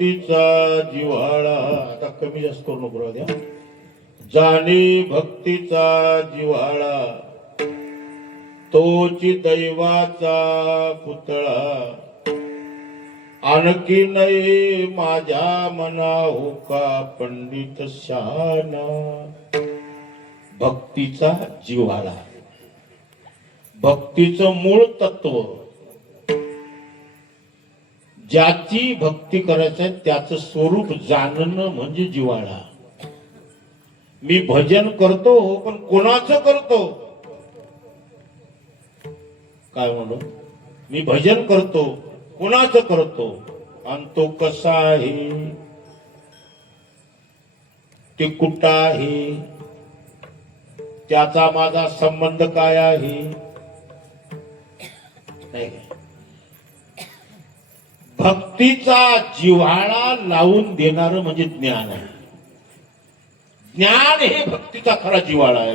भक्तीचा जिव्हाळा, आता कमी जास्त करू नको राहू द्या. जाणी भक्तीचा जिव्हाळा, तोची दैवाचा पुतळा. आणखी नाही माझ्या मना होका पंडित शहाणा. भक्तीचा जिव्हाळा, भक्तीचं मूळ तत्व, ज्याची भक्ती करायचं आहे त्याचं स्वरूप जाणणं म्हणजे जिव्हाळा. मी भजन करतो पण कोणाचं करतो, काय म्हणू, मी भजन करतो कोणाचं करतो आणि तो कसा आहे, ते कुठं आहे, त्याचा माझा संबंध काय आहे. नाही, भक्तीचा जिव्हाळा लावून देणार म्हणजे ज्ञान आहे. ज्ञान हे भक्तीचा खरा जिव्हाळा आहे.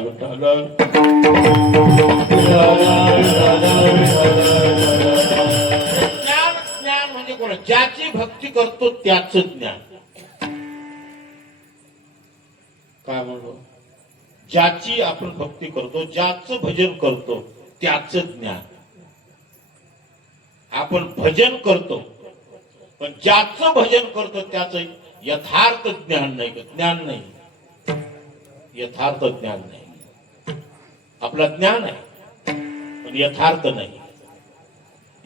ज्ञान म्हणजे कोण, ज्याची भक्ती करतो त्याच ज्ञान. काय म्हणतो, ज्याची आपण भक्ती करतो, ज्याचं भजन करतो त्याच ज्ञान. आपण भजन करतो पण ज्याचं भजन करतो त्याचं यथार्थ ज्ञान नाही. ज्ञान नाही, यथार्थ ज्ञान नाही. आपला ज्ञान आहे पण यथार्थ नाही.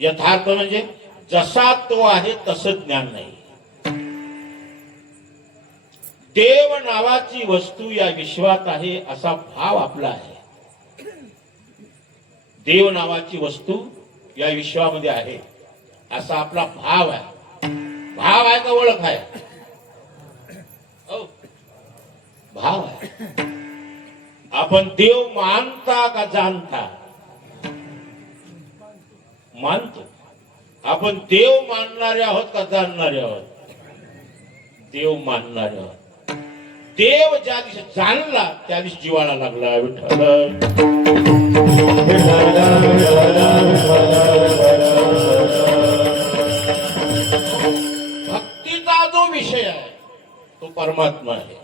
यथार्थ म्हणजे जसा तो आहे तसं ज्ञान नाही. देव नावाची वस्तू या विश्वात आहे असा भाव आपला आहे. देव नावाची वस्तू या विश्वामध्ये आहे असा आपला भाव आहे. भाव आहे का ओळख आहे? भाव आहे. आपण देव मानता का जाणता? मानतो. आपण देव मानणारे आहोत का जाणणारे आहोत? देव मानणारे आहोत. देव ज्या दिवशी जाणला त्या दिवशी जिव्हाळा लागला. विठ्ठल भक्तीचा जो विषय आहे तो परमात्मा आहे.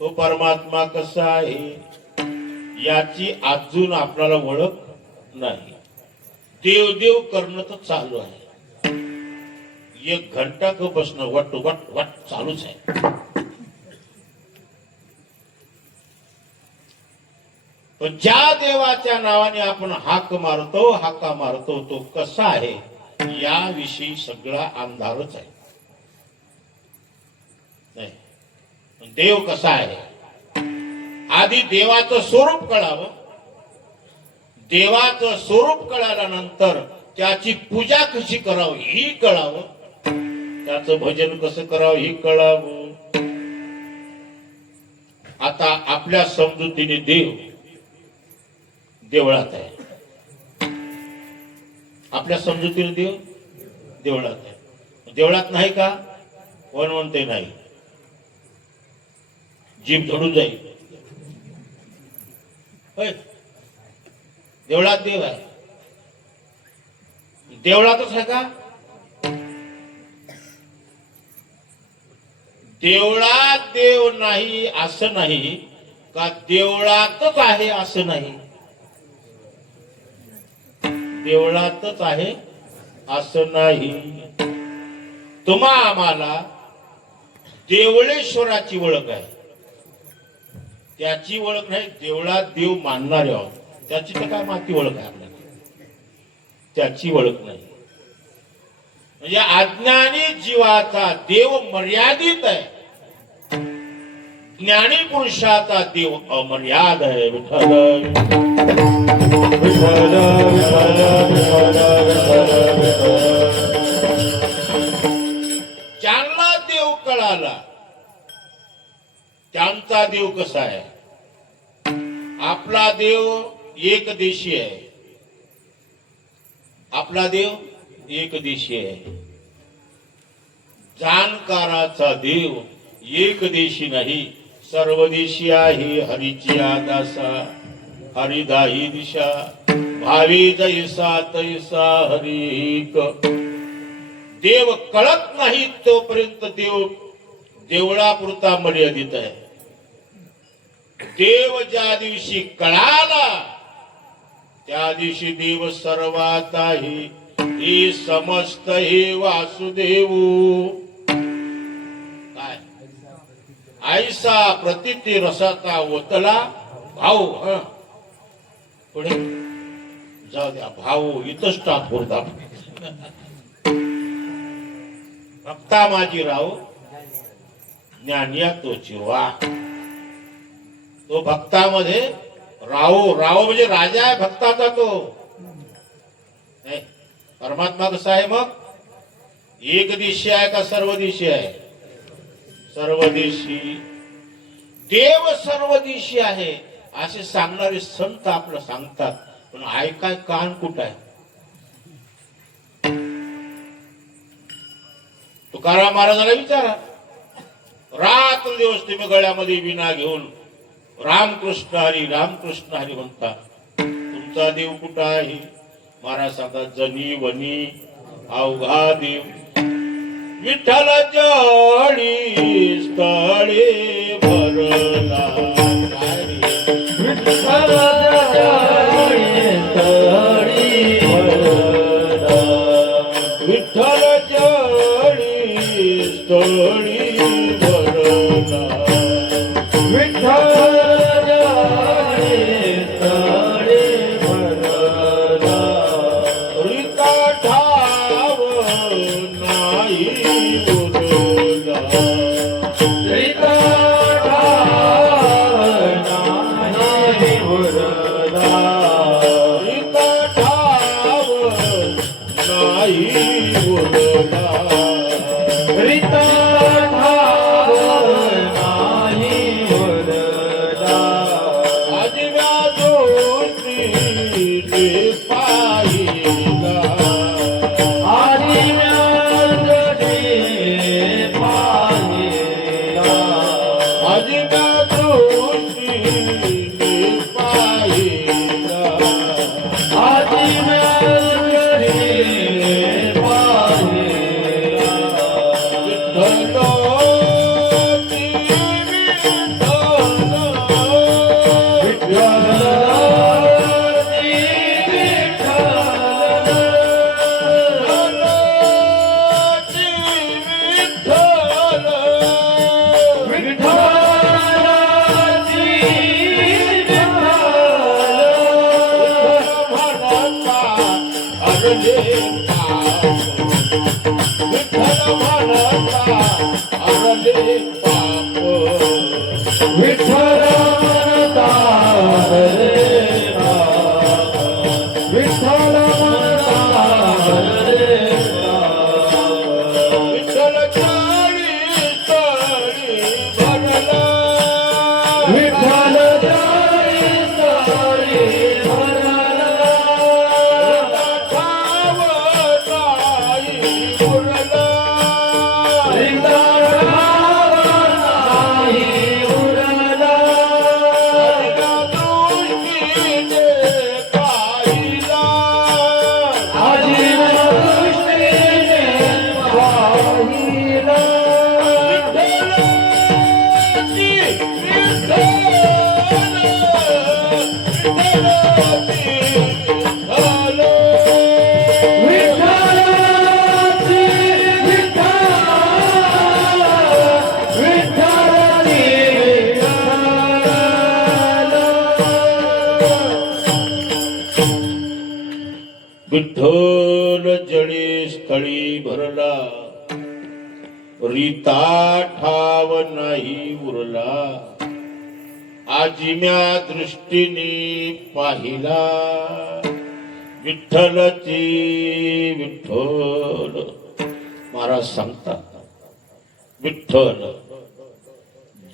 तो परमात्मा कसा आहे याची अजून आपल्याला ओळख नाही. देव देव करणं तर चालू आहे. 1 घंटा क बसणं वट वट वट चालूच आहे. पण ज्या देवाच्या नावाने आपण हाक हाका मारतो तो कसा आहे याविषयी सगळा अंधारच आहे. नाही, देव कसा आहे आधी देवाचं स्वरूप कळावं. देवाचं स्वरूप कळाल्यानंतर त्याची पूजा कशी करावी ही कळावं. त्याचं भजन कसं करावं ही कळावं. आता आपल्या समजुतीने देव देवळात आहे. आपल्या समजुतीने देव देवळात आहे. देवळात नाही का? वनवंते नाही, जीभ झडून जाईल. देवळात देव आहे. देवळातच आहे का? देवळात देव नाही असं नाही का देवळातच आहे असं नाही. देवळातच आहे असं नाही. तुम्हा आम्हाला देवळेश्वराची ओळख आहे, त्याची ओळख नाही. देवळात देव मानणारे आहोत त्याची तर काय माती ओळख आहे आपल्याला, त्याची ओळख नाही. म्हणजे अज्ञानी जीवाचा देव मर्यादित आहे, ज्ञानी पुरुषाचा देव अमर्याद आहे. ज्यांना देव कळाला त्यांचा देव कसा आहे? आपला देव एकदेशी आहे. आपला देव एकदेशी आहे. जाणकाराचा देव एकदेशी नाही, सर्वदेशी आहे. हरीची आदासा हरिदाही दिशा, भावी जैसा तैसा हरी एक. देव कळत नाही तोपर्यंत देव देवळापुरता मर्यादित आहे. देव ज्या दिवशी कळाला त्या दिवशी देव सर्वात आहे. हे समस्त हे वासुदेव काय आईसा प्रतिती रसाचा ओतला भाऊ. पुढे जाऊ द्या भाऊ इथंच टाकून भक्ता माझी राव ज्ञानिया तोची वा. तो भक्तामध्ये राहो राहो म्हणजे राजा आहे भक्ताचा तो. नाही परमात्मा कसा आहे मग एक दिशी आहे का सर्व दिशी आहे. सर्व दिशी देव सर्व दिशी आहे असे सांगणारे संत आपलं सांगतात. पण ऐकाय कान कुठं आहे. तुकाराम महाराजांना विचारा रात्र दिवस तुम्ही गळ्यामध्ये विणा घेऊन रामकृष्ण हरी म्हणता. तुमचा देव कुठं आहे. महाराज सांगतात जनी वनी अवघा देव विठ्ठल जळी स्थळे भरला. विठ्ठल जळी स्थळी भरला. विठ्ठल जळी स्थळी भरला. विठ्ठल जळी स्थळी भरला. रिता ठाव नाही उरला. रिता ठाव नाही उरला. रिता ठाव नाही उरला. रिता ठाव नाही उरला. आजव्या जोशीने पाहिला. आदिव्याजडी पाहिला. आजव्या जोशीने पाहिला. आदिव्याजडी पाहिला. विठ्ठल म्हणता रे बाप. विठ्ठल म्हणता रे बाप. विठ्ठल चाळी चाळी भरला. विठ्ठल जळी स्थळी भरला. ठाव नाही उरला. रिता ठाव नाही उरला. दृष्टीने पाहिला. आदिव्या दृष्टीने पाहिला. विठ्ठलाची विठ्ठल. विठ्ठलाची विठ्ठल जळी स्थळी भरला. रीता ठाव नाही उरला. आजिम्या दृष्टीने पाहिला. विठ्ठलची विठ्ठल महाराज सांगतात विठ्ठल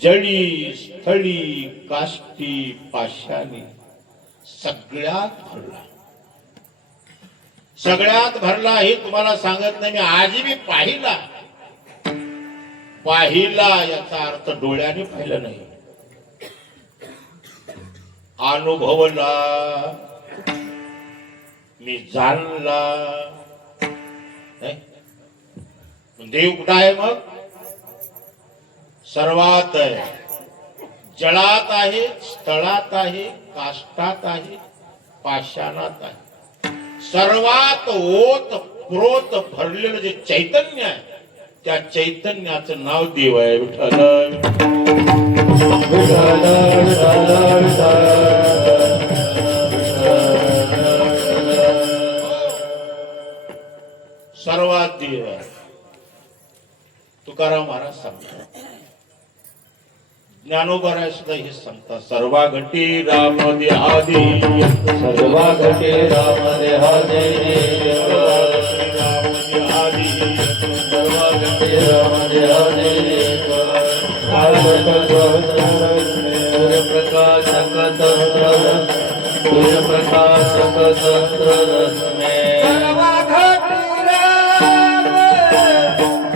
जळी स्थळी काष्टी पाशाने सगळ्यात भरला. सगळ्यात भरला हे तुम्हाला सांगत नाही मी. आजी मी पाहिला. पाहिला याचा अर्थ डोळ्याने पाहिलं नाही. अनुभवला मी जाणला. देव कुठं आहे मग? सर्वात आहे. जळात आहे, स्थळात आहे, काष्टात आहे, पाषाणात आहे. सर्वात ओत प्रोत भरलेलं जे चैतन्य आहे त्या चैतन्याचं नाव देव आहे. विठ्ठल विठ्ठल सर्वात देव आहे. तुकाराम महाराज सांगतात, ज्ञानोबराय सुद्धा हे सांगतात, सर्वा घटी राम देहादी, सर्वा घटे राम देहादे, राम देहादी, सर्वा घटे राम देहादे, सूर्य प्रकाशक तंत्र रश्मे, सर्वा घटी राम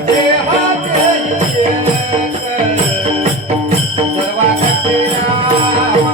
देहादे, सर्वा घटी राम देहादे,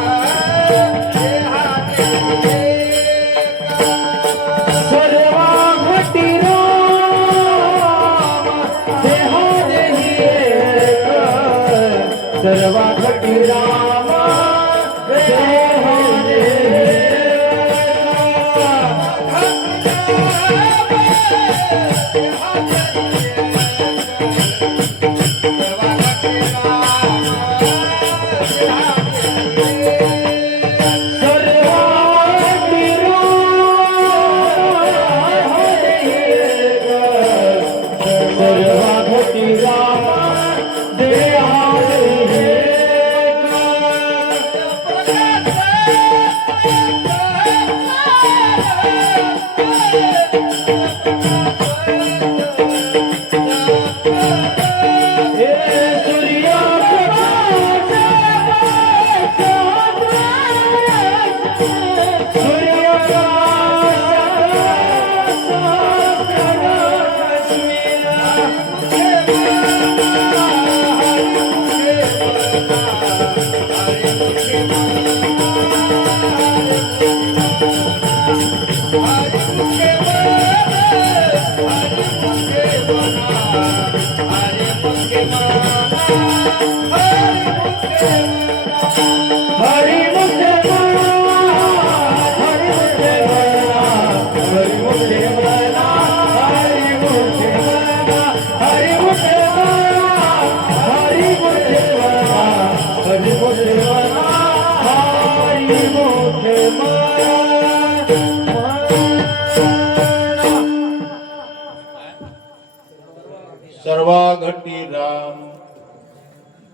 सर्वा घटी राम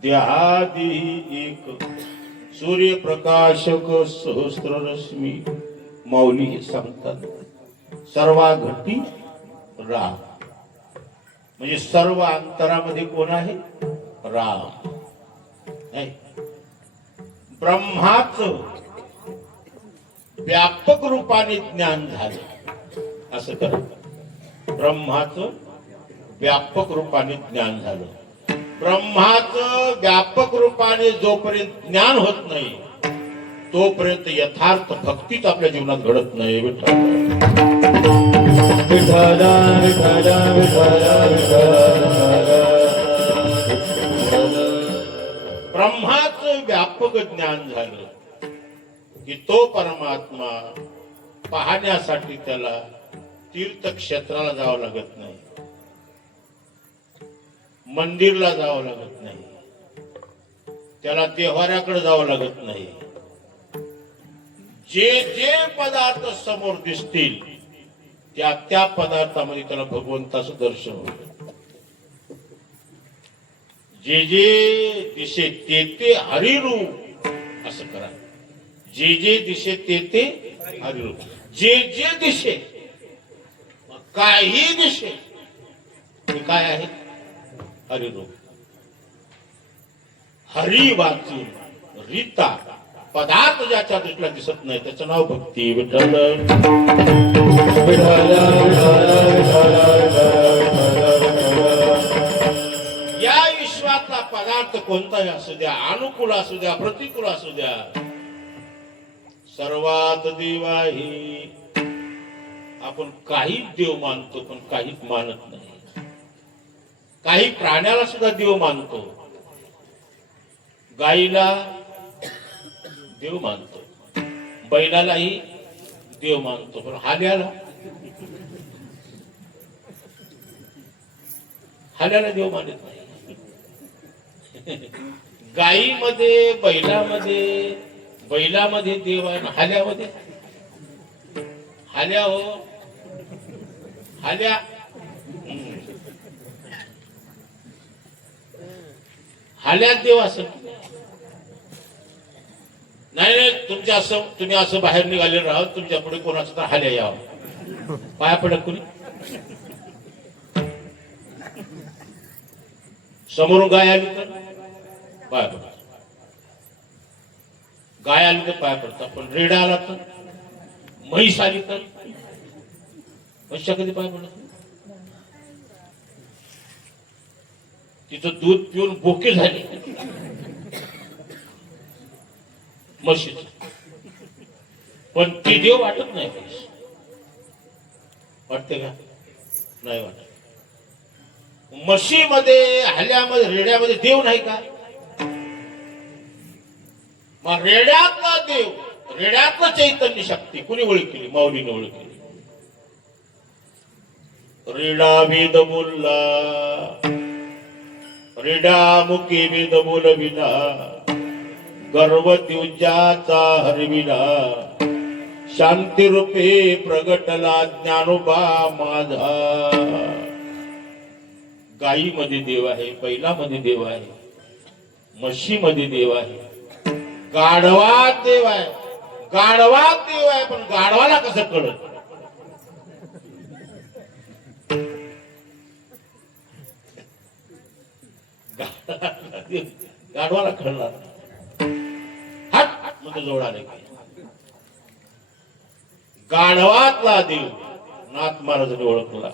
देहादी एक, सूर्यप्रकाशक सहस्र रश्मी. माऊली हे सांगतात, सर्वा घटी राम म्हणजे सर्व अंतरामध्ये कोण आहे? राम. नाही, ब्रह्माचं व्यापक रूपाने ज्ञान झालं असं कर. ब्रह्माचं व्यापक रूपाने ज्ञान झालं. ब्रह्माचं व्यापक रूपाने जोपर्यंत ज्ञान होत नाही तोपर्यंत यथार्थ भक्तीच आपल्या जीवनात घडत नाही. विठ्ठल विठ्ठल विठ्ठल, ब्रह्माचं व्यापक ज्ञान झालं की तो परमात्मा पाहण्यासाठी त्याला तीर्थक्षेत्राला जावं लागत नाही, मंदिरला जावं लागत नाही, त्याला देव्हाऱ्याकडे जावं लागत नाही. जे जे पदार्थ समोर दिसतील त्या त्या पदार्थामध्ये त्याला भगवंताचं दर्शन होतं. जे जे दिसे ते ते हरिरूप असं करा. जे जे दिसे ते ते हरिरूप. जे जे दिसे, काही दिसे, ते काय आहे? हरिरूप. हरी वाचून रीता पदार्थ ज्याच्या दृष्टीला दिसत नाही त्याचं नाव भक्ती. विठ्ठल या विश्वातला पदार्थ कोणताही असू द्या, अनुकूल असू द्या, प्रतिकूल असू द्या, सर्वात देव आहे. आपण काहीच देव मानतो पण काहीच मानत नाही. काही प्राण्याला सुद्धा देव मानतो. गाईला देव मानतो, बैलालाही देव मानतो, पण हाल्याला देव मानत नाही. गाईमध्ये बैलामध्ये देव आहे, हाल्यामध्ये हाल्या हाल्यात देव असेल. नाही, तुम्ही असं बाहेर निघाले राहत, तुमच्या पुढे कोणाचं तर हाल्या यावं, पाया पडत कोणी समोरून गाय आली तर पाया पडत, गाय आली तर पाया पडतात, पण रेडा आला तर, म्हैस आली तर म्हशीच्या कधी पाय पडत. तिचं दूध पिऊन बोके झाले म्हशीच, पण ती देव वाटत नाही. वाटते का? नाही वाटत. म्हशीमध्ये, हल्यामध्ये, रेड्यामध्ये देव नाही का? मग रेड्यातला देव, रेड्यातलं चैतन्य शक्ती कुणी ओळखली? माऊलीने ओळखली. रेडा वेद बोलला, रेडा मुखी वेद बोलविला, गर्व द्विजाचा हरविला, शांती रूपे प्रगटला ज्ञानोबा माझा. गायीमध्ये देव आहे, बैलामध्ये देव आहे, म्हशीमध्ये देव आहे, गाढवात देव आहे. गाढवात देव आहे, पण गाढवाला कसं कळत? गाढवाला कळणार हट मध्ये जोडाले. गाढवातला देव नाथ महाराजांनी ओळखला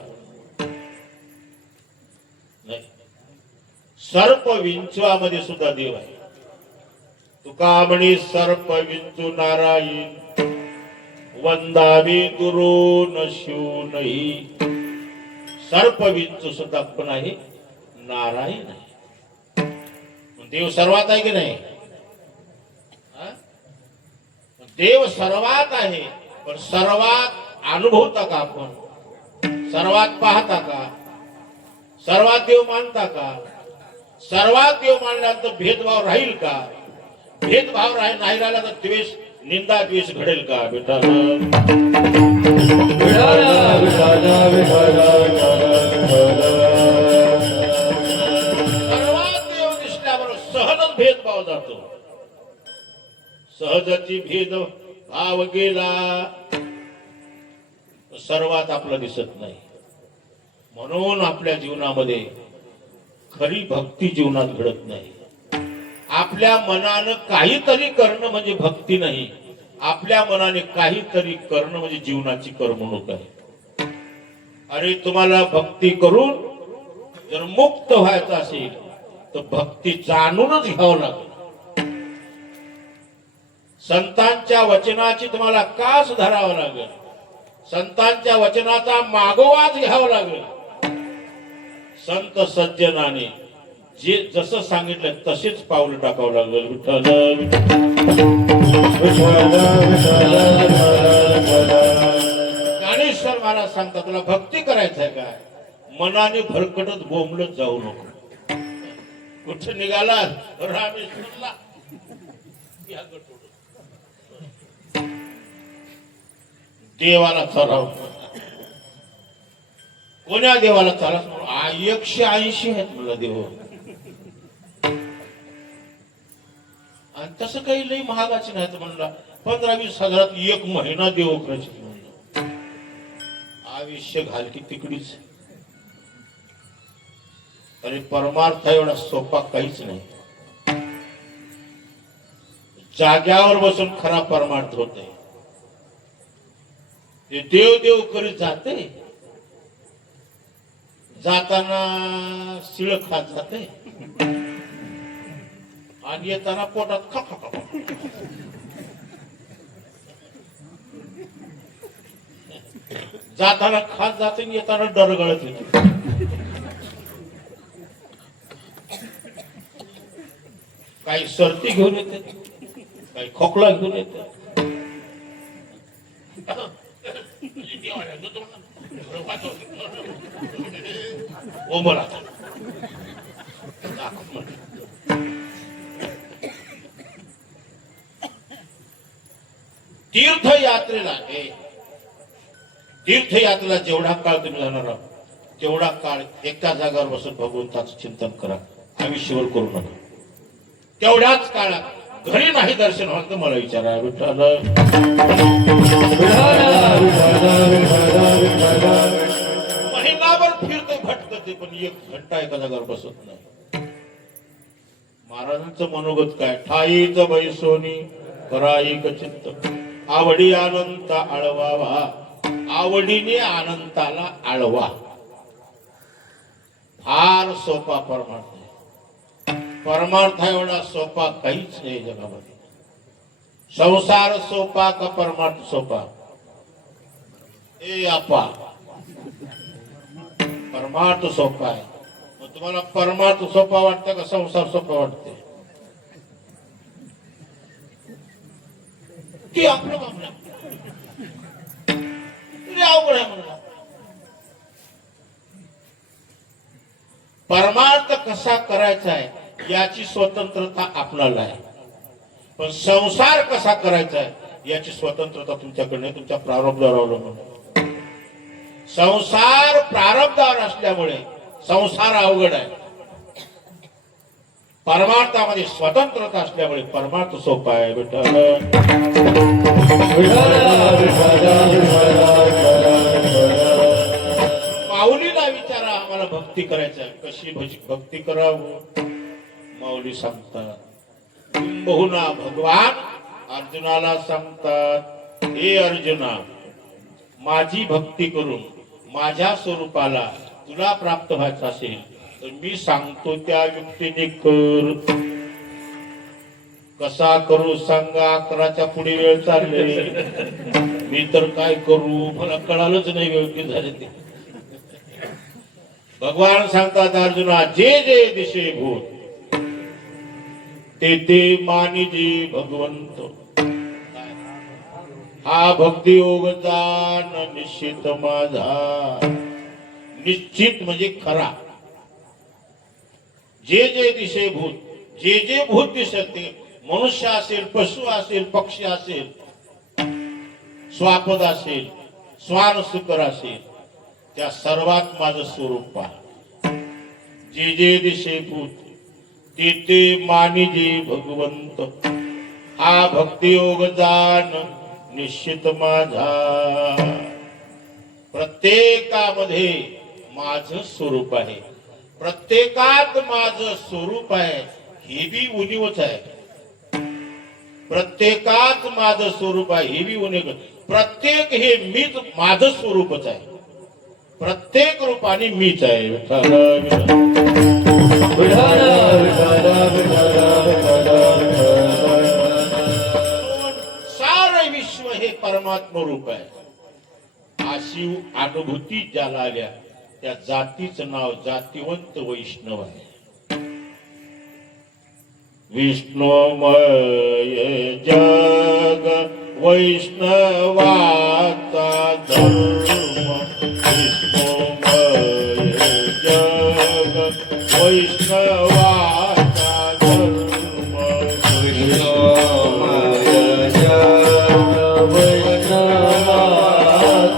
नाही. सर्प विंचवामध्ये सुद्धा देव आहे. तुका म्हणे सर्प विंचू नारायण, वंदावे दुरो न शिव नाही. सर्प विंचू सुद्धा पण आहे, नारायण आहे. देव सर्वात आहे की नाही? देव सर्वात आहे, पण सर्वात अनुभवता का आपण? सर्वात पाहता का? सर्वात देव मानता का? सर्वात देव मानल्यानंतर भेदभाव राहील का? भेदभाव नाही राहिला तर द्वेष, निंदा द्वेष घडेल का? बेटा सर्वात देव दिसल्यावर सहजच भेदभाव जातो. सहजाची भेद भाव गेला, सर्वात आपलं दिसत नाही. म्हणून आपल्या जीवनामध्ये खरी भक्ती जीवनात घडत नाही. आपल्या मनानं काहीतरी करणं म्हणजे भक्ती नाही. आपल्या मनाने काहीतरी करणं म्हणजे जीवनाची करमणूक आहे. अरे तुम्हाला भक्ती करून जर मुक्त व्हायचं असेल तर भक्ती जाणूनच घ्यावं लागेल. संतांच्या वचनाची तुम्हाला कास धरावं लागेल. संतांच्या वचनाचा मागोवाच घ्यावा लागेल. संत सज्जनाने जे जसं सांगितलं तसेच पाऊल टाकावं लागेल. विठ्ठल ज्ञानेश्वर महाराज सांगतात, तुला भक्ती करायचंय काय? मनाने भरकटत बोंबलत जाऊ नको. कुठे निघाला? रामेश्वरला. देवाला चालाव. कोण्या देवाला चाला? 180 आहेत मला देव. आणि तसं काही लई महागाचे नाही. म्हणला 15-20 हजारात एक महिना देव करायचे. आयुष्य घाल की तिकडीच. अरे परमार्थ एवढा सोपा काहीच नाही. जाग्यावर बसून खरा परमार्थ होते. ते देव देव करीत जाते, जाताना शिळ खात जाते आणि येताना पोटात खा. जाताना खात जाते, येताना डरगळत येते. काही सर्दी घेऊन येते, काही खोकला घेऊन येते. ओ बोला तीर्थयात्रेला जेवढा काळ तुम्ही जाणार आहात तेवढा काळ एका जागावर बसून भगवंताचं चिंतन करा. आयुष्यभर करू नका. तेवढ्याच काळात घरी नाही दर्शन व्हाल तर मला विचारा. विठ्ठल महिनाभर फिरते भटकते पण एक घंटा एका जागावर बसत नाही. महाराजांचं मनोगत काय? ठाईच बैसोनी कराईक चित्त आवडी अनंत आळवावा. आवडीने अनंताला आळवा. फार सोपा परमार्थ आहे. परमार्थ एवढा सोपा काहीच नाही जगामध्ये. संसार सोपा का परमार्थ सोपा? ए आपा परमार्थ सोपा आहे. मग तुम्हाला परमार्थ सोपा वाटतं का संसार सोपा वाटते? ती आपलं काम नाही. अवघड आहे म्हणला. परमार्थ कसा करायचा आहे याची स्वतंत्रता आपल्याला आहे. पण संसार कसा करायचा आहे याची स्वतंत्रता तुमच्याकडे नाही. तुमच्या प्रारब्धावर अवलंबून. संसार प्रारब्धावर असल्यामुळे संसार अवघड आहे. परमार्थामध्ये स्वतंत्रता असल्यामुळे परमार्थ सोपा आहे. माऊलीला विचारा आम्हाला भक्ती करायचं आहे. कशी भक्ती करावं? माऊली सांगतात बहुना भगवान अर्जुनाला सांगतात, हे अर्जुना माझी भक्ती करून माझ्या स्वरूपाला तुला प्राप्त व्हायचं असेल तर मी सांगतो त्या युक्तीने कर. कसा करू सांगा? 11च्या पुढे वेळ चालले. मी तर काय करू मला कळालंच नाही. वेळ किती झाले ते. भगवान सांगतात अर्जुना जे जे दिशे भूत ते ते मानिजी भगवंत. हा भक्ती योग जान निश्चित माझा. निश्चित म्हणजे खरा. जे जे दिशे भूत, जे जे भूत दिसत ते मनुष्य असेल, पशु असेल, पक्षी असेल, स्वापद असेल, स्वान सुकर असेल, त्या सर्वात माझं स्वरूप पहा. जे जे दिशे भूत ते ते मानिजे भगवंत. हा भक्तियोग जान निश्चित माझा. प्रत्येकामध्ये माझं स्वरूप आहे. प्रत्येकात माझं स्वरूप आहे. हे बी उणीवच आहे. प्रत्येकात माझं स्वरूप आहे हे बी उणीव. प्रत्येक हे मीच माझं स्वरूपच आहे. प्रत्येक रूपाने मीच आहे. सारे विश्व हे परमात्मा रूप आहे. अशी अनुभूती ज्याला आल्या त्या जातीचं नाव जातिवंत वैष्णव आहे. विष्णुमय जग वैष्णवाचा धर्म. विष्णुमय जग वैष्णवाचा धर्म. विष्णुमय जग वैष्णवाचा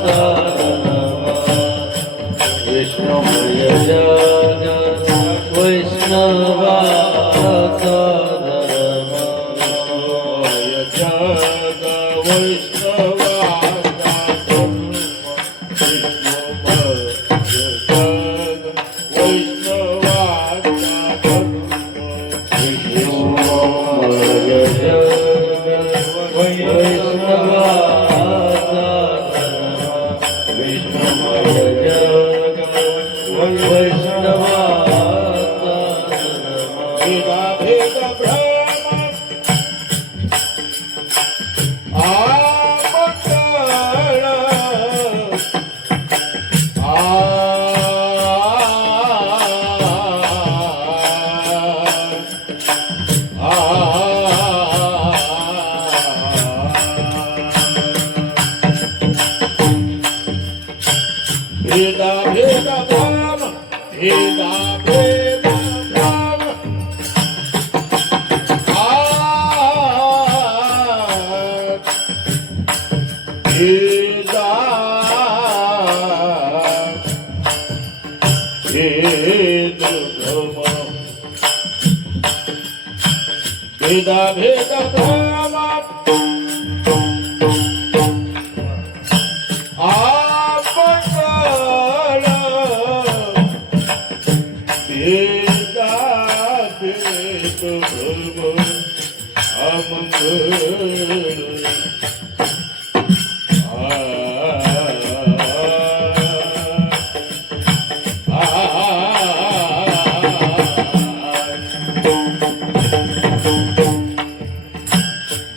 धर्म. विष्णुमय जग वैष्णवाचा भेदा भेद भ्रम भेदा भेद भ्रम आपटल भेदा भेद भ्रम अमंगल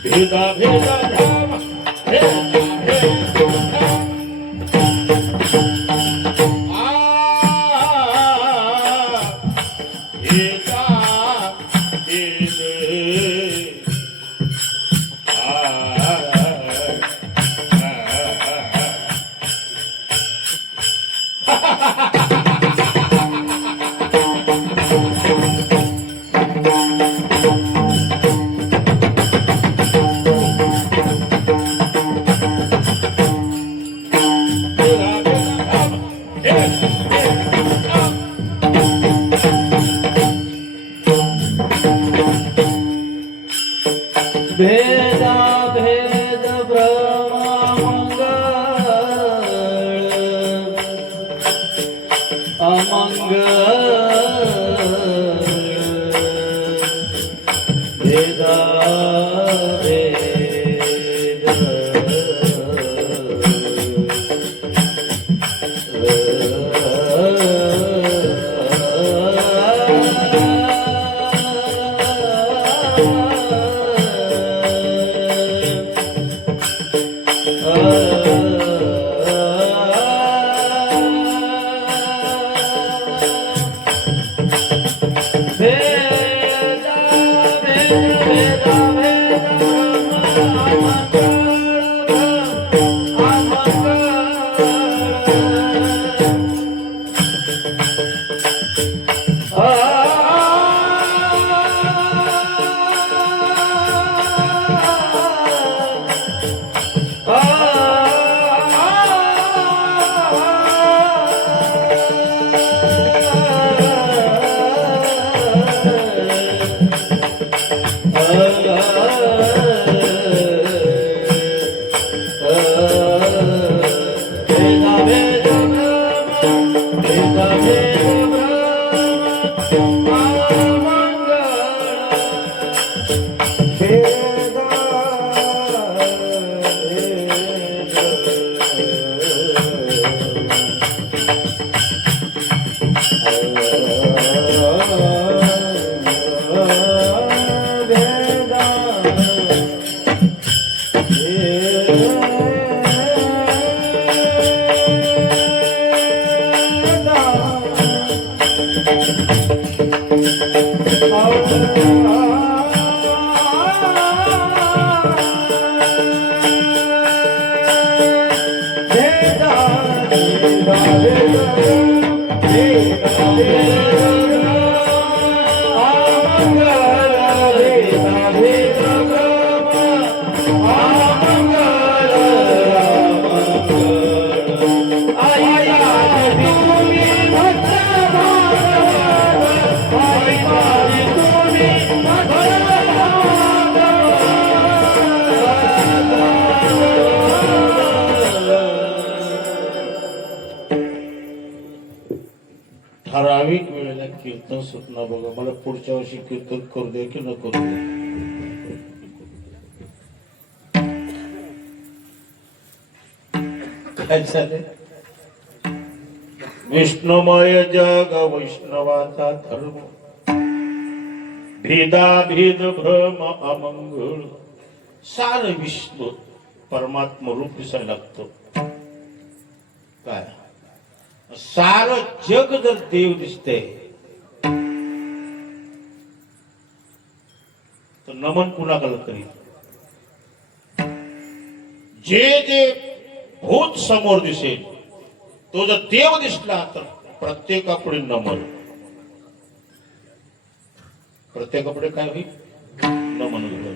भेदा भेदा धाम भेदा भेदा भेदा भेदा भेद ब्रह्ममंगळ अमंगळ भेदा भेद ठराविक वेळेला कीर्तन सुटणार बघा. मला पुढच्या वर्षी कीर्तन करू दे की न करू दे. काय झाले? विष्णुमय जग वैष्णवाचा धर्म भेदा भेद भ्रम अमंगळ सार विश्व परमात्मा रूप दिसायला लागतो. काय सार जग जर देव दिसते तर नमन कुणाकडे करी. जे जे भूत समोर दिसेल तो जर देव दिसला तर प्रत्येकापुढे नमन. प्रत्येकापुढे काय होईल? नमन होईल.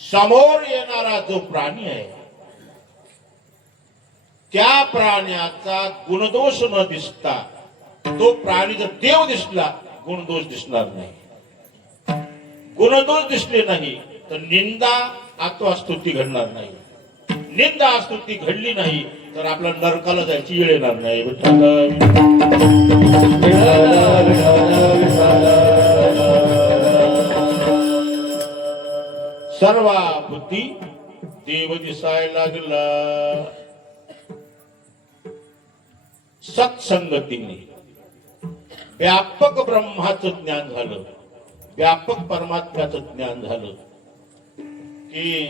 समोर येणारा जो प्राणी आहे त्या प्राण्याचा गुणदोष न दिसता तो प्राणी जर देव दिसला गुणदोष दिसणार नाही. गुणदोष दिसले नाही तर निंदा अथवा स्तुती घडणार नाही. निंदा स्तुती घडली नाही तर आपला नरकाला जायची वेळ येणार नाही. सर्वा बुद्धी देव दिसायला लागला सत्संगतीने. व्यापक ब्रह्माचं ज्ञान झालं, व्यापक परमात्म्याचं ज्ञान झालं की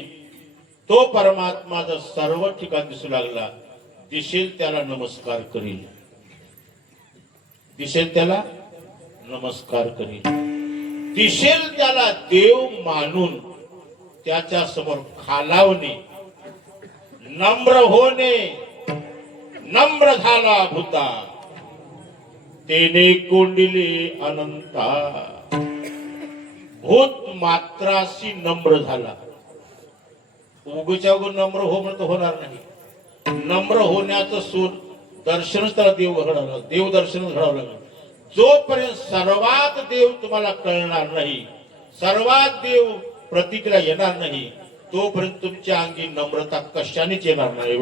तो परमात्मा जर सर्व ठिकाणी दिसू लागला, दिसेल त्याला नमस्कार करील, दिसेल त्याला नमस्कार करील, दिसेल त्याला देव मानून त्याच्या समोर खालावणे, नम्र होणे. नम्र झाला भूता तेने कोंडिले अनंता. भूत मात्राशी नम्र झाला. उगच्या उग नम्र हो म्हणतो होणार नाही. नम्र होण्याचं सूर दर्शनच त्याला देव घडवलं, देव दर्शनच घडावं लागलं. जोपर्यंत सर्वात देव तुम्हाला कळणार नाही, सर्वात देव प्रतीला येणार नाही, तोपर्यंत तुमच्या अंगी नम्रता कशानेच येणार नाही.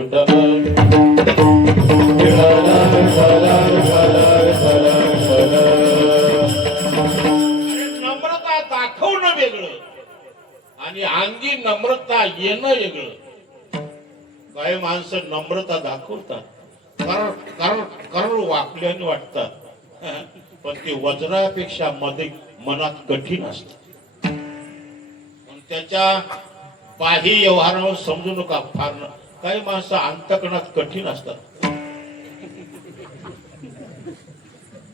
नम्रता दाखवणं वेगळं आणि अंगी नम्रता येणं वेगळं. काही माणसं नम्रता दाखवतात, कारण वाकल्याने वाटतात, पण ते वज्रापेक्षा मध्ये मनात कठीण असत. त्याच्या बाह्य व्यवहारावर समजू नका फार. काही माणसं अंतकरणात कठीण असतात.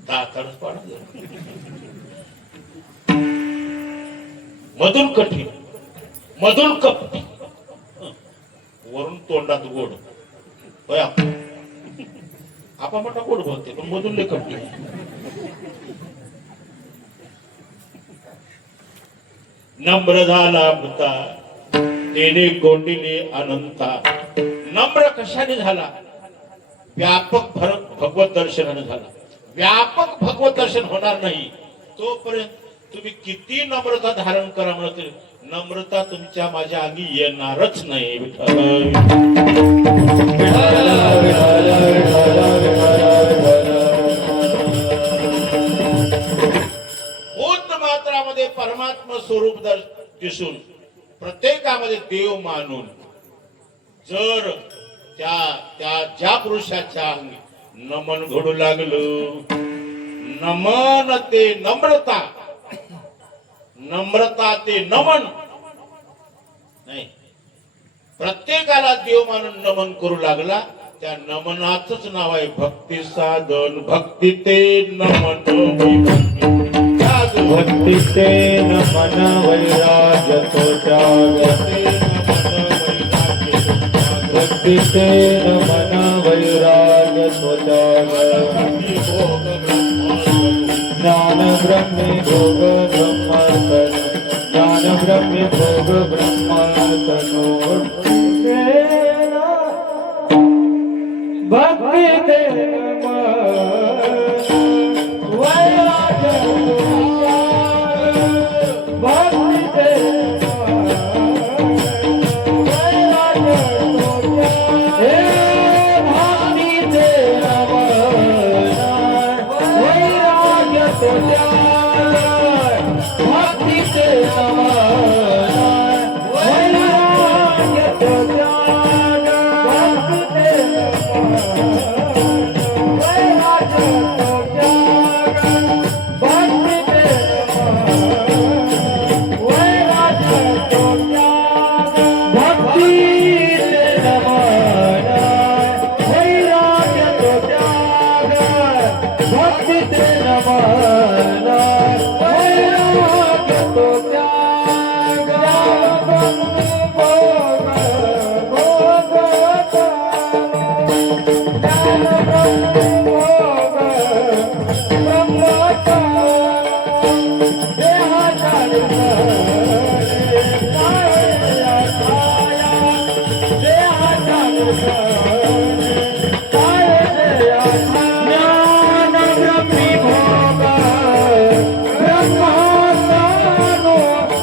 दातारच पाडा मधून कठीण, मधून कपटी, वरून तोंडात गोड. आपण मोठा गोड बोलते पण मधून लय कपटी. नम्र झाला भूता तेने कोंडिले अनंता. नम्र कशाने झाला? व्यापक भगवत दर्शनाने झाला. व्यापक भगवत दर्शन होणार नाही तोपर्यंत तुम्ही किती नम्रता धारण करा म्हणत, नम्रता तुमच्या माझ्या अंगी येणारच नाही. भूत मात्रामध्ये परमात्मा स्वरूप दिसून प्रत्येकामध्ये देव मानून जर ज्या पुरुषाच्या अंगी नमन घडू लागलं, नमन ते नम्रता, नम्रता ते नमन नाही, प्रत्येकाला देव मानून नमन करू लागला, त्या नमनाचंच नाव आहे भक्ती साधन. भक्ती ते नमन, भक्ती ते नमन वैराग्य तो त्याग. भक्ती ते नमन वैराग्य तो त्याग. ज्ञान ब्रह्मी भोग ब्रह्मार्पण, ज्ञान ब्रह्मी भोग ब्रह्मार्पण. भक्ती ते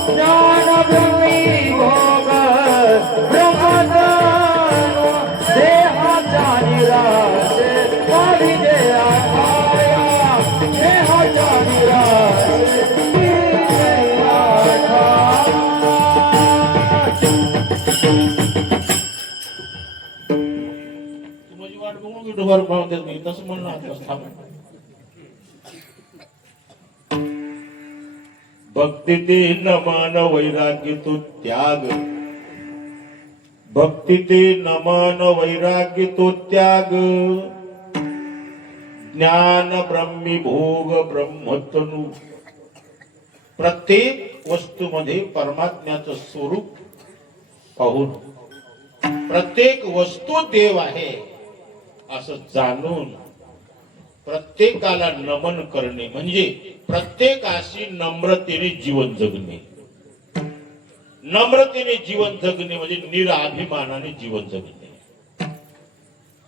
ज्ञान ब्रह्मी भोग ब्रह्मजनो देहाचा निराशे पाविजे आठाया देहाचा निराशे माझी वाट बघून विठोबार पावते मी तसं म्हणलं आता थांब. भक्ती ते नमन वैराग्य तो त्याग, भक्ती ते नमन वैराग्य तो त्याग, ज्ञान ब्रह्मी भोग ब्रह्मतनु. प्रत्येक वस्तूमध्ये परमात्म्याचं स्वरूप पाहून प्रत्येक वस्तू देव आहे असं जाणून प्रत्येकाला नमन करणे म्हणजे प्रत्येकाशी नम्रतेने जीवन जगणे. नम्रतेने जीवन जगणे म्हणजे निराभिमानाने जीवन जगणे.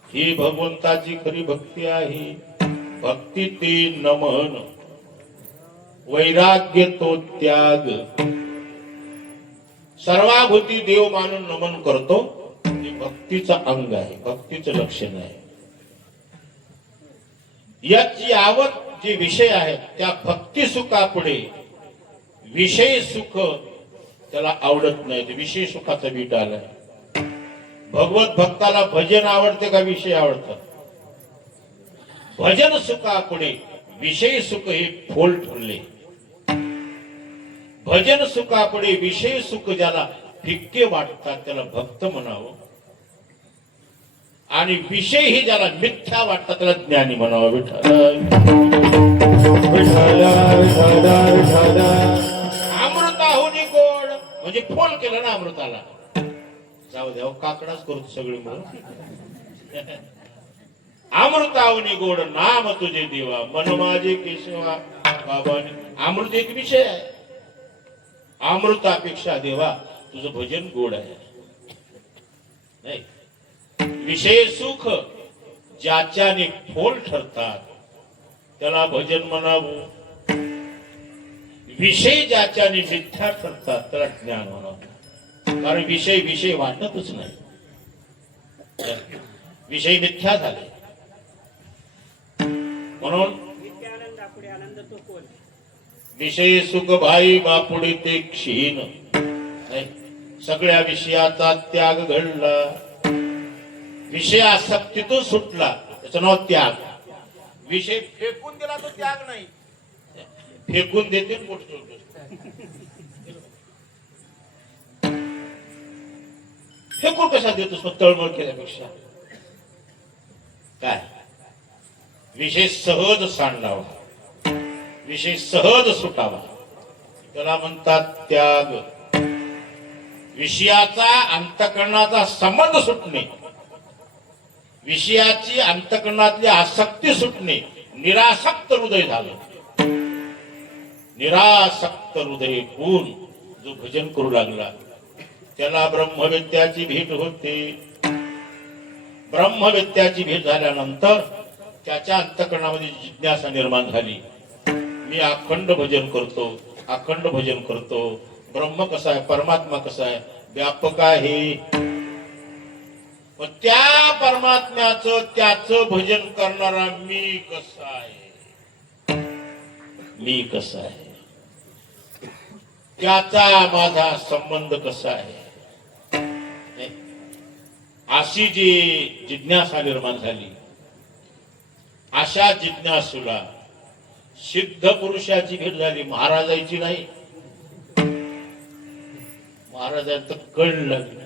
ही भगवंताची खरी भक्ती आहे. भक्ती ते नमन वैराग्य तो त्याग. सर्वाभूती देव मानून नमन करतो हे भक्तीचं अंग आहे, भक्तीचं लक्षण आहे. याची आवड जे विषय आहेत त्या भक्ती सुखापुढे विषय सुख त्याला आवडत नाही. विषय सुखाचा बीट आलाय. भगवत भक्ताला भजन आवडते का विषय आवडतात? भजन सुखापुढे विषय सुख हे फोल ठरले. भजन सुखापुढे विषय सुख ज्याला फिक्के वाटतात त्याला भक्त म्हणावं, आणि विषय हे ज्याला मिथ्या वाटतात त्याला ज्ञानी म्हणावं. अमृताहुनी गोड म्हणजे फोल केलं ना अमृताला. जाऊ द्या काकडाच करतो सगळी म्हणून. अमृताहुनी गोड नाम तुझे देवा मन माझे केशवा बाबाने. अमृत एक विषय आहे. अमृतापेक्षा देवा तुझं भजन गोड आहे. नाही विषय सुख ज्याच्याने फोल ठरतात त्याला भजन म्हणावं. विषय ज्याच्याने मिथ्या ठरतात त्याला ज्ञान म्हणावं. कारण विषय विषय वाटतच नाही, विषय मिथ्या झाले. म्हणून विषय सुख भाई बापुडी ते क्षीण. सगळ्या विषयाचा त्याग घडला. विषय आसक्तीतून सुटला त्याचं नाव त्याग. विषय फेकून दिला तो त्याग नाही. फेकून देते मोठं फेकून कशा देतोस मग तळमळ केल्यापेक्षा. काय विषय सहज सांडावा, विषय सहज सुटावा त्याला म्हणतात त्याग. विषयाचा अंतःकरणाचा संबंध सुटणे, विषयाची अंतःकरणातली आसक्ती सुटणे, निरासक्त हृदय झालं. निरासक्त हृदय होऊन जो भजन करू लागला त्याला ब्रह्मविद्याची भेट होते. ब्रह्मविद्याची भेट झाल्यानंतर त्याच्या अंतःकरणामध्ये जिज्ञासा निर्माण झाली. मी अखंड भजन करतो, अखंड भजन करतो. ब्रह्म कसा आहे, परमात्मा कसा आहे, व्यापक आहे. त्या परमात्म्याचं त्याचं भजन करणारा मी कसा आहे, मी कसा आहे, त्याचा माझा संबंध कसा आहे, अशी जी जिज्ञासा निर्माण झाली. अशा जिज्ञासूला सिद्ध पुरुषाची भेट झाली. महाराजाची नाही. महाराजांचं कळ लागलं.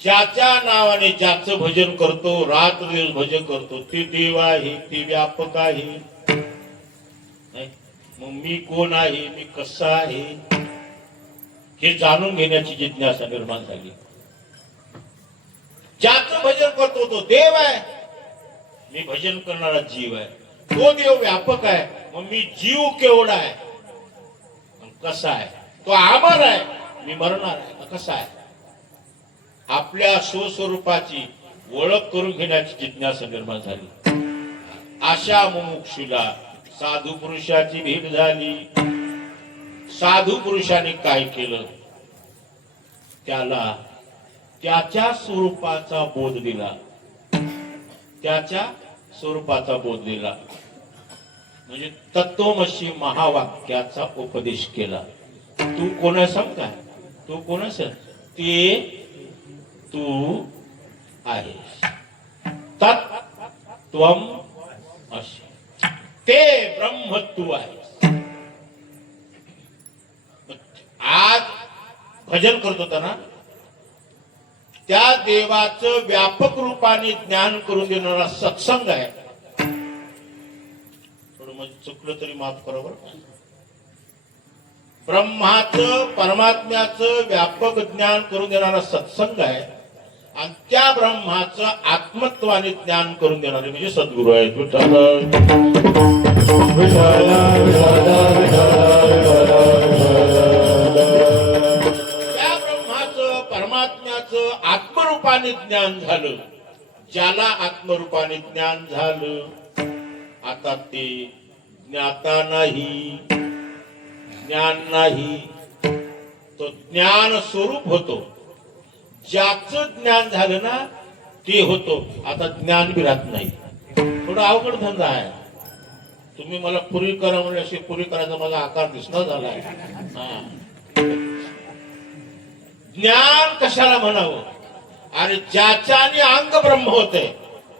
ज्याच्या नावाने ज्याचं भजन करतो, रात्र दिवस भजन करतो, ते देव आहे, ते व्यापक आहे. मग मी कोण आहे, मी कसा आहे हे जाणून घेण्याची जिज्ञासा निर्माण झाली. ज्याचं भजन करतो तो देव आहे, मी भजन करणारा जीव आहे. तो देव व्यापक आहे, मग मी जीव केवढा आहे, कसा आहे. तो अमर आहे, मी मरणार आहे, कसा आहे. आपल्या स्वस्वरूपाची ओळख करून घेण्याची जिज्ञासा निर्माण झाली. अशा मुमुक्षुला साधू पुरुषाची भेट झाली. साधू पुरुषाने काय केलं, त्याला त्याच्या स्वरूपाचा बोध दिला. त्याच्या स्वरूपाचा बोध दिला म्हणजे तत्वमसी महावाक्याचा उपदेश केला. तू कोण सांग काय, तू कोण ते तू आहेस. तत्त्वम अशी, ते ब्रह्म तू आहेस. आज भजन करत होता ना, त्या देवाचं व्यापक रूपाने ज्ञान करून देणारा सत्संग आहे. थोडं म्हणजे चुकलं तरी माफ करा बरं. ब्रह्माचं परमात्म्याचं व्यापक ज्ञान करून देणारा सत्संग आहे आणि त्या ब्रह्माचं आत्मत्वाने ज्ञान करून देणारे म्हणजे सद्गुरू आहेत. विठ्ठल त्या ब्रह्माचं परमात्म्याचं आत्मरूपाने ज्ञान झालं. ज्याला आत्मरूपाने ज्ञान झालं, आता ते ज्ञाता नाही, ज्ञान नाही, तो ज्ञान स्वरूप होतो. ज्याचं ज्ञान झालं ना ते होतो. आता ज्ञान बी राहत नाही. थोडा अवघड धंदा आहे. तुम्ही मला पुरी करा म्हणजे अशी पुरी करायचा माझा आकार दिसणार झालाय. ज्ञान कशाला म्हणावं, आणि ज्याच्याने अंग ब्रह्म होते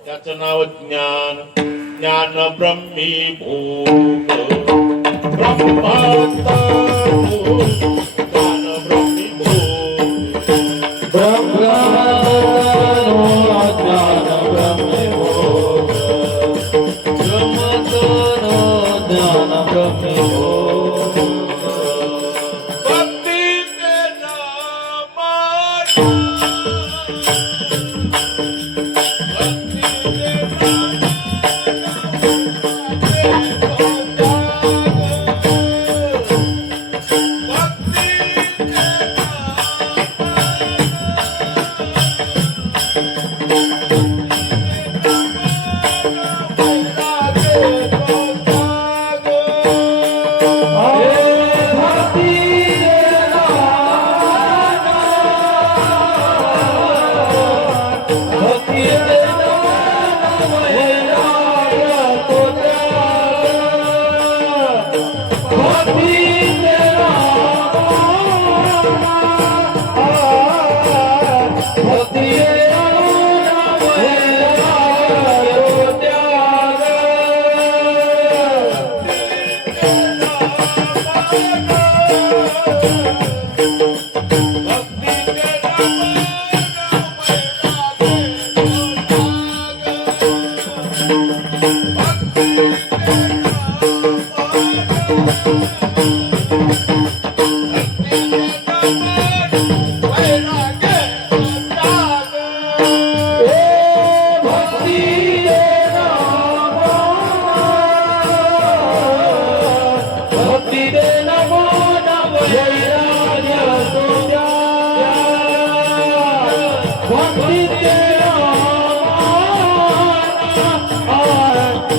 त्याचं नाव ज्ञान. ज्ञान ब्रह्मी भूत ब्रह्मात्मा ज्ञान ब्रह्मी भूत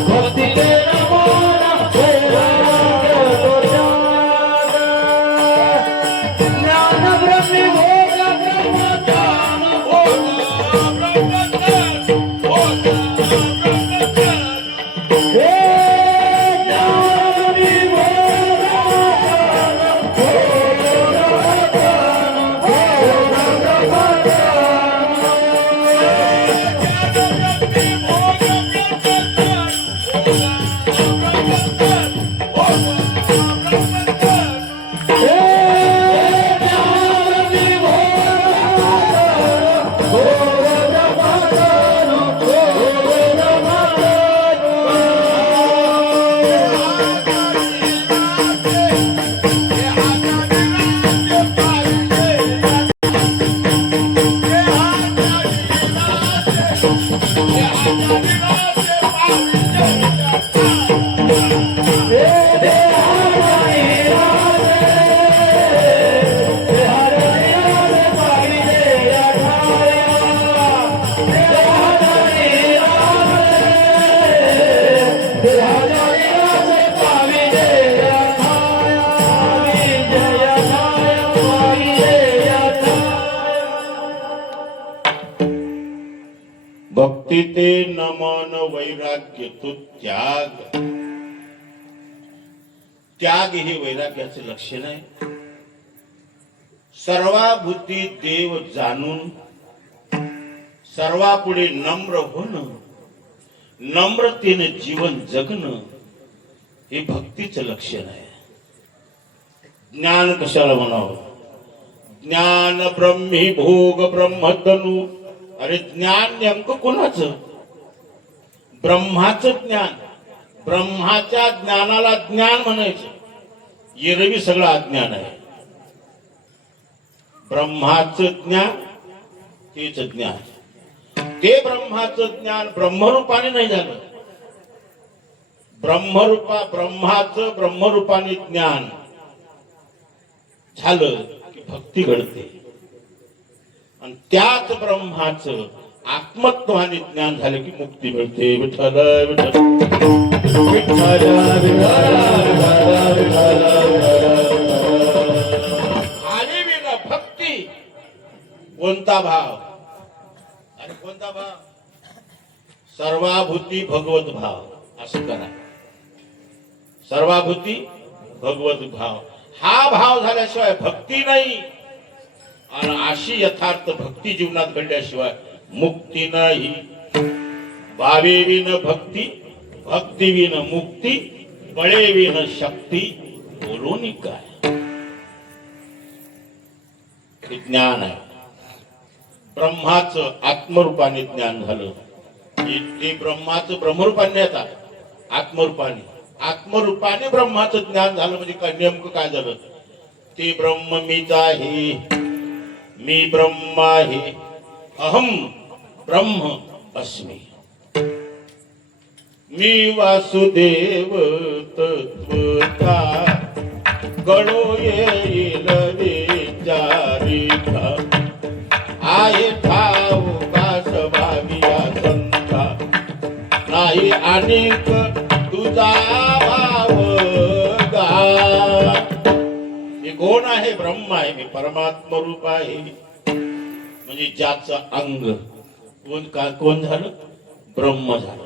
भक्ति वैराग्य तो त्याग. त्याग हे वैराग्याचे लक्षण आहे. सर्वाभूती देव जाणून सर्वापुढे नम्र होणं, नम्रतेने जीवन जगणं हे भक्तीचं लक्षण आहे. ज्ञान कशाला म्हणावं? ज्ञान ब्रह्मी भोग ब्रह्मतनु. अरे ज्ञान नेमकं कोणाचं? ब्रह्माचं ज्ञान. ब्रह्माच्या ज्ञानाला ज्ञान म्हणायचं. एरवी सगळं अज्ञान आहे. ब्रह्माचं ज्ञान तेच ज्ञान. ते ब्रह्माचं ज्ञान ब्रह्मरूपाने नाही झालं. ब्रह्माचं ब्रह्मरूपाने ज्ञान झालं की भक्ती घडते. आणि त्याच ब्रह्माचं आत्मत्वाने ज्ञान झालं की मुक्ती मिळते. विठ्ठल विठ्ठल विठ्ठल आणि विना भक्ती कोणता भाव? आणि कोणता भाव? सर्वाभूती भगवत भाव. असं करा. सर्वाभूती भगवत भाव. हा भाव झाल्याशिवाय भक्ती नाही. आणि अशी यथार्थ भक्ती जीवनात घडल्याशिवाय मुक्ती नाही. भावे विन भक्ती, भक्ती विन मुक्ती, बळे विन शक्ती, बोलून काय? हे ज्ञान आहे. ब्रह्माचं आत्मरूपाने ज्ञान झालं. ते ब्रह्माचं ब्रह्मरूपाने येतात. आत्मरूपाने ब्रह्माचं ज्ञान झालं म्हणजे काय? नेमकं काय झालं? ते ब्रह्म मीच आहे, मी ब्रह्म आहे, अहम ब्रह्म अस्मि. मी वासुदेव तत्वता कळो येईल विचारी आहे ठाऊका सभागिया संता नाही अनेक तुझा भाव गा. मी कोण आहे? ब्रह्म आहे. मी परमात्म रूप आहे. म्हणजे ज्याचं अंग कोण झालं? ब्रह्म झालं.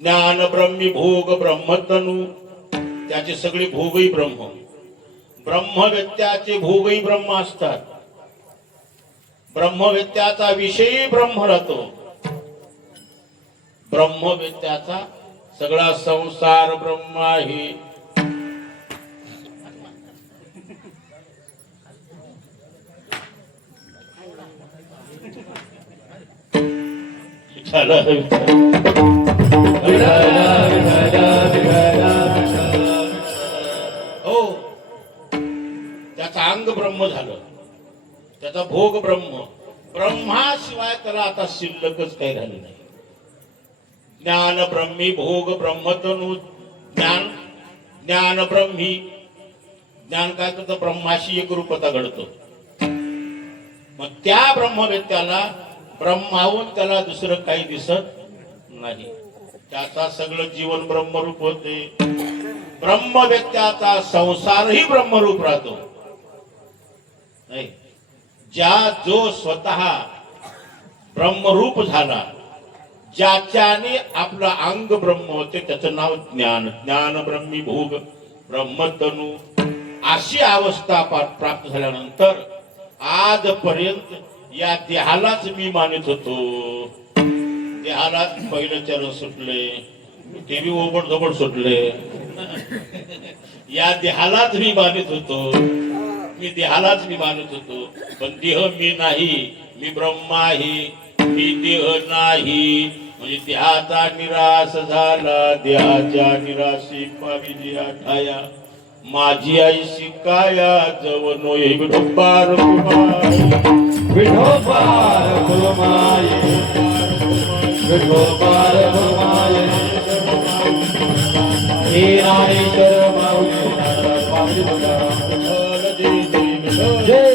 ज्ञान ब्रह्मी भोग ब्रह्मतनु. त्याचे सगळे भोगही ब्रह्म. ब्रह्मवेत्याचे भोगही ब्रह्म असतात. ब्रह्मवेत्याचा विषयी ब्रह्म राहतो. ब्रह्मवेत्याचा सगळा संसार ब्रह्म आहे. हो, त्याचा अंग ब्रह्म झालं. त्याचा भोग ब्रह्म. ब्रह्माशिवाय त्याला आता शिल्लकच काही राहिलं नाही. ज्ञान ब्रह्मी भोग ब्रह्मतनु. ज्ञान ब्रह्मी. ज्ञान काय करतं? ब्रह्माशी एक रूपता घडतो. मग त्या ब्रह्मवेत्याला ब्रह्माहून त्याला दुसरं काही दिसत नाही. त्याचा सगळं जीवन ब्रह्मरूप होते. ब्रह्मवेत्याचा संसारही ब्रह्मरूप राहतो. नाही, जो स्वतः ब्रह्मरूप झाला, ज्याच्याने आपलं अंग ब्रह्म होते, त्याचं नाव ज्ञान. ज्ञान ब्रह्मी भोग ब्रह्मतनु. अशी अवस्था प्राप्त झाल्यानंतर आजपर्यंत या देहालाच मी मानित होतो. देहालाच पहिलं चरण सुटले, ते बी ओबड धोबड सुटले. या देहालाच मी मानित होतो. मी देहालाच मी मानत होतो. पण देह मी नाही. मी ब्रह्म आहे. मी देह नाही. म्हणजे देहाचा निराश झाला. देहाच्या निराशी पाविजी आठाया. माझी आई शिकाया जवनो विठोबार कुमार. विठोबार कुमार. विठोबार कुमार. हे राणे